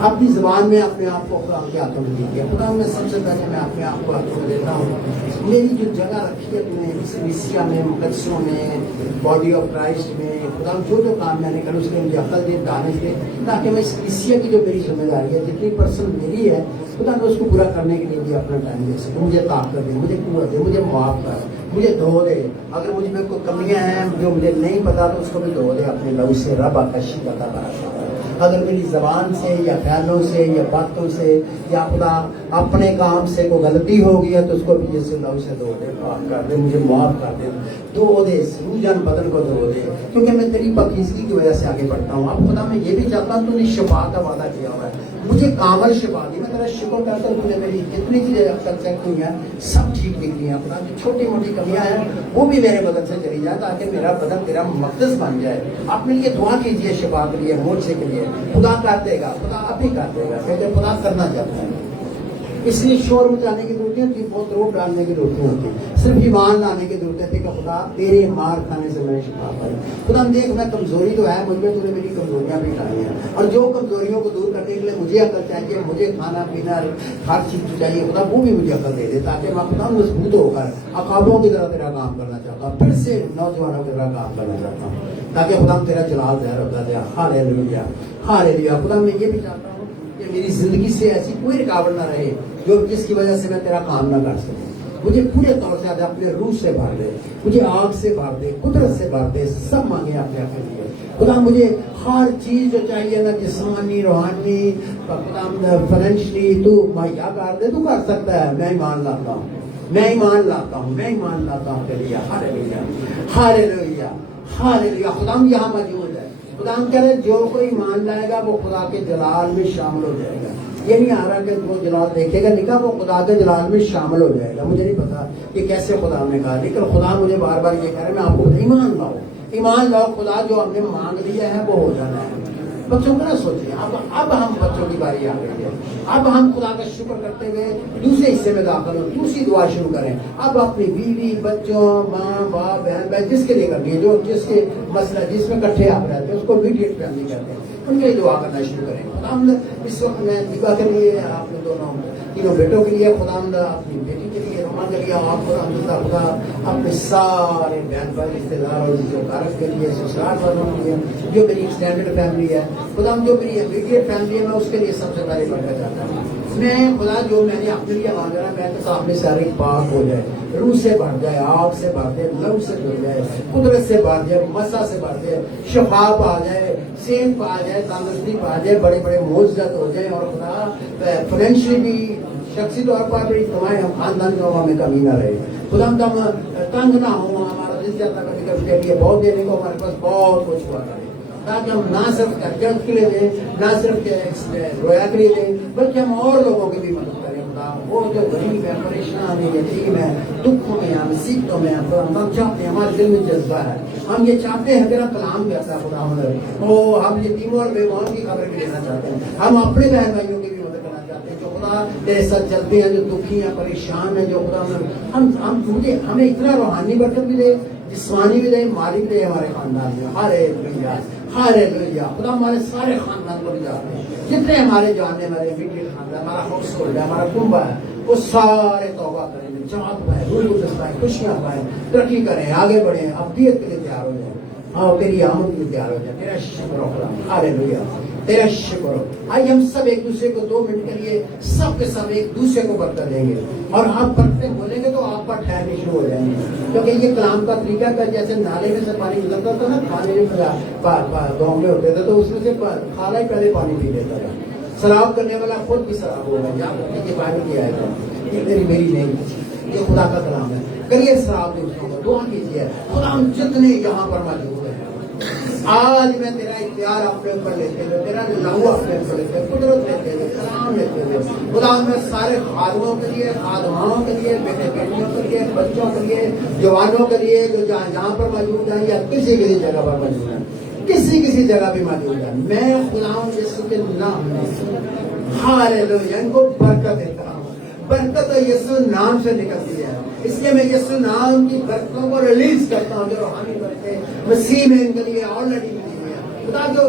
اپنی زبان میں اپنے آپ کو خدا کے ہاتھوں میں دیجیے. خدا میں سب سے پہلے میں اپنے آپ کو ہاتھوں میں دیتا ہوں. میری جو جگہ رکھی ہے اپنے اس کلیسیا میں, مقدسوں میں, باڈی آف کرائسٹ میں, خدا جو کام میں نے کروں اس لیے مجھے عقل دے, دانش دے, تاکہ میں اس کلیسیا کی جو میری ذمہ داری ہے, جتنی پرسن میری ہے, خدا میں اس کو پورا کرنے کے لیے مجھے اپنا ٹائم دے سکوں. مجھے طاقت دے, مجھے قوت دے, مجھے معاف کر, مجھے دھو دے. اگر مجھ میں کوئی کمیاں ہیں جو مجھے نہیں پتا تو اس کو بھی دھو دے اپنے لہو سے. رب آکشی بتا برا. اگر میری زبان سے یا خیالوں سے یا باتوں سے یا خدا اپنے کام سے کوئی غلطی ہو گئی ہے تو اس کو بھی جیسے لہو سے دھو دے, معاف کر دے, مجھے معاف کر دے, دھو دے, روجان بدن کو دھو دے, کیونکہ میں تیری پاکیزگی کی وجہ سے آگے بڑھتا ہوں. اب خدا میں یہ بھی چاہتا ہوں, تو نے شفا کا وعدہ کیا ہوا ہے, مجھے کامل شفا دی. میں تیرا شکر کرتا ہوں, تو نے میری جتنی چیزیں اب تک چیک ہوئی ہیں سب ٹھیک نکلی ہیں. خدا جو چھوٹی موٹی کمیاں ہیں وہ بھی میرے بدن سے چلی جائے, تاکہ میرا بدن تیرا مقدس بن جائے. اپنے لیے دعا کیجیے شفا کے لیے, مورچے کے لیے. خدا کر دے گا, خدا اب ہی کر دے گا, کیونکہ خدا کرنا چاہتا ہے. اس لیے شور مچانے کی ضرورت نہیں ہوتی, بہت روپ ڈالنے کی ضرورت نہیں ہوتی, صرف ایمان لانے کی ضرورت ہے کہ خدا تیرے مار کھانے سے میں نے شفا پائی. خدا دیکھ, میں کمزوری تو ہے مجھ میں, تو نے میری کمزوریاں بھی اٹھائی ہیں, اور جو کمزوریوں کو دور کرنے کے لیے مجھے عقل چاہیے, مجھے کھانا پینا ہر چیز چاہیے, خدا وہ بھی مجھے عقل دے دے, تاکہ میں خدا مضبوط ہو کر عقابوں کی طرح تیرا کام کرنا چاہتا ہوں, پھر سے نوجوانوں کی طرح کام کرنا چاہتا ہوں, تاکہ خدا تیرا جلال ظاہر ہوتا جائے. ہاللیلویا, ہاللیلویا. خدا میں یہ بھی چاہتا ہوں کہ میری زندگی سے ایسی کوئی رکاوٹ نہ رہے جو جس کی وجہ سے میں تیرا کام نہ کر سکوں. مجھے پورے طور سے آج اپنے روح سے بھر دے, مجھے آگ سے بھر دے, قدرت سے بھر دے, سب مانگے اپنے اپنے لیے. خدا مجھے ہر چیز جو چاہیے نا, جسمانی, روحانی, خدا فائنینشلی, تو مہیا کر دے. تو کر سکتا ہے, میں ایمان لاتا ہوں, میں ایمان لاتا ہوں, میں ایمان لاتا ہوں تیرے لیے. ہاللیلویا, ہاللیلویا, ہاللیلویا. خدا یہاں موجود ہے. خدا کہہ رہے جو کوئی ایمان لائے گا وہ خدا کے جلال میں شامل ہو جائے گا. یہ نہیں آ رہا کہ وہ جلال دیکھے گا, لکھا وہ خدا کے جلال میں شامل ہو جائے گا. مجھے نہیں پتا کہ کیسے خدا نے کہا, لیکن خدا مجھے بار بار یہ کہہ رہے, میں آپ کو ایمان لاؤ, ایمان لاؤ. خدا جو ہم نے مانگ لیا ہے وہ ہو جانا ہے. بچوں کو نہ سوچیں, اب ہم بچوں کی باری آ گئی ہے. اب ہم خدا کا شکر کرتے ہوئے دوسرے حصے میں داخل ہو, دوسری دعا شروع کریں. اب اپنی بیوی, بچوں, ماں, باپ, بہن بھائی, جس کے لیے کرنی ہے, جو جس کے مسئلہ جس میں کٹھے آپ رہتے ہیں اس کو امیڈیٹ فیملی کہتے ہیں, ان کے لیے دعا کرنا شروع کریں. خدا اس وقت میں دیوا کے لیے, آپ نے دونوں تینوں بیٹوں کے لیے, خدا اپنی بیٹی کے لیے, روما کے لیے, آپ خدا اپنے سارے بہن بھائی, رشتے دار اور جو کارک کے لیے, سسرال والوں کے لیے, جو میری ایکسٹینڈیڈ فیملی ہے, خدا جو میری امیڈیٹ فیملی ہے, میں اس کے لیے سب سے پہلے بڑھنا چاہتا ہوں. میں خدا جو میں نے اپنے لیے مانگا ہے, میں تو اپنے سارے پاک ہو جائے, روح سے بھر جائے, آگ سے بھر جائے, لو سے بھر جائے, قدرت سے بھر جائے, مسا سے بھر جائے, شفا پا جائے, صحت پا جائے, تندرستی پا جائے, بڑے بڑے معجزات ہو جائے. اور خدا فائنینشلی بھی, شخصی طور پر بھی تمہیں خاندان کے ہمیں کمی نہ رہے. خدا ہم تنگ نہ ہو, ہمارا دل چاہتا ہے کہ کے لیے بہت دینے کو ہمارے پاس بہت کچھ ہوا کرے, تاکہ ہم نہ صرف کرجت کے لیے دیں, نہ صرف رویا کے لیے دیں, بلکہ ہم اور لوگوں کی بھی مدد کریں. خدا وہ جو غریب ہے, پریشان ہے, یتیم ہے, دکھوں میں, ہم مصیبتوں میں, ہم چاہتے ہیں, ہمارے دل میں جذبہ ہے, ہم یہ چاہتے ہیں تیرا کلام کیسا خدا ہو, ہم یتیموں اور بیواؤں کی خبر بھی لینا چاہتے ہیں, ہم اپنے بہن بھائیوں کی بھی مدد کرنا چاہتے ہیں جو خدا تیرے ساتھ چلتے ہیں, جو دکھی ہیں, پریشان ہیں, جو خدا ہمیں اتنا روحانی برکت بھی دے, جسمانی بھی دے, مالی بھی دے ہمارے خاندان میں. ہاللیلویا, ہاللیلویا. خدا ہمارے سارے خاندان کو بھی جاتے ہیں, جتنے ہمارے جاننے والے خاندان, ہمارا ہاؤس ہولڈ ہے, ہمارا کنبہ ہے, وہ سارے توبہ کریں, جماعت پائے, روح قدس پائے, خوشیاں پائیں, ترقی کریں, آگے بڑھیں, ابدیت کے لیے تیار ہو جائیں, ہاں تیری آمد کے لیے تیار ہو جائیں. تیرا شکر ہو خدا, ہاللیلویا, تیرا شکر ہو. آئیے ہم سب ایک دوسرے کو 2 منٹ کے لیے سب کے سب ایک دوسرے کو برکت دیں گے, اور آپ برکتیں بولیں گے تو آپ پر ٹھہرنے شروع ہو جائیں گے, کیونکہ یہ کلام کا طریقہ کا جیسے نالے میں سے پانی گزرتا تھا نا, کھانے میں گونگے ہوتے تھے تو اس میں سے کھانا ہی پہلے پانی پی لیتا تھا. سراب کرنے والا خود بھی سراب ہوگا. یہ بائبل کی آیت ہے, یہ میری نہیں, یہ خدا کا کلام ہے. کریے سراب دوسروں کو, دعا کیجیے. خدا ہم جتنے یہاں پر موجود ہیں, آج میں تیرا اختیار اپنے اوپر لیتے ہوئے, تیرا لہو اپنے اوپر لیتے ہوئے, قدرت لیتے ہوئے, کلام لیتے ہوئے, خدا میں سارے خادموں کے لیے, خادماؤں کے لیے, بیٹے بیٹیوں کے لیے, بچوں کے لیے, جوانوں کے لیے, جو جہاں پر موجود ہیں یا کسی جگہ پر موجود ہیں, کسی جگہ بھی موجود ہے, میں خدا یسوع کے نام میں ہاللیلویا ان کو برکت دیتا ہوں. برکت یسوع نام سے نکلتی ہے, اس لیے میں یسوع نام کی برکتوں کو ریلیز کرتا ہوں, جو روحانی برکتیں مسیح میں ان کے لیے آلریڈی ملی ہوئی ہے. خدا جو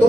2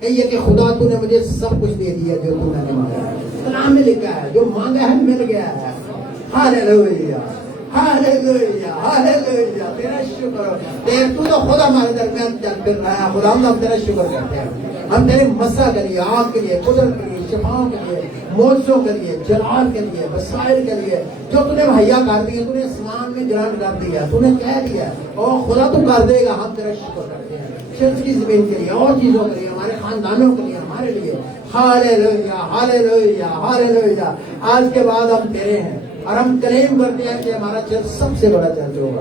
کہیے کہ خدا تو نے مجھے سب کچھ دے دیا جو تو نے مانگا ہے. کلام میں لکھا ہے جو مانگا ہے مل گیا ہے. Hallelujah hallelujah hallelujah. تیرا شکر ہو. تو خدا ہمارے درمیان چل پھر رہا ہے. خدا ہم تیرا شکر کرتے ہیں. ہم تیرے مسا کے لیے، آگ کے لیے، قدرت کے لیے، شفاؤں کے لیے، معجزوں کے لیے، جلال کے لیے، وسائل کے لیے جو تو نے مہیا کر دیا. تو نے آسمان میں جلال کر دیا. تو نے کہہ دیا اور خدا تو کر دے گا. ہم تیرا شکر کرتے ہیں چلتی زمین کے لیے اور چیزوں کے لیے، ہمارے خاندانوں کے لیے، ہمارے لیے. Hallelujah hallelujah hallelujah. آج کے بعد ہم تیرے ہیں اور ہم کلیم کرتے ہیں کہ ہمارا چرچ سب سے بڑا چرچ ہوگا،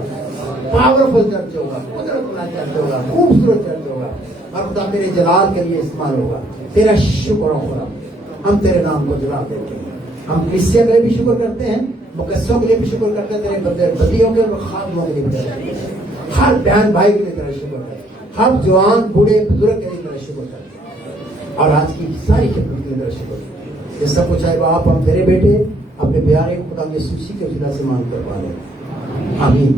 پاورفل چرچ ہوگا، قدرت والا چرچ ہوگا، خوبصورت چرچ ہوگا اور خدا تیرے جلال کے لیے استعمال ہوگا. تیرا شکر ہو خدا. ہم تیرے نام کو جلال دیتے ہیں. ہم کلیسیا کے لیے بھی شکر کرتے ہیں، مقدسوں کے لیے بھی شکر کرتے ہیں، تیرے بدیوں کے اور خادموں کے لیے بھی کرتے ہیں. ہر بہن بھائی کے لیے تیرا شکر کرتے ہیں. ہر جوان بوڑھے بزرگ کے لیے تیرا شکر کرتے ہیں اور آج کی ساری خدمت کے لیے تیرا شکر کرتے ہیں. یہ سب کچھ ہے باپ ہم تیرے بیٹے اپنے پیارے خدا یسوع مسیح کے وسیلہ سے مانگ کر پا رہے ہیں. آمین.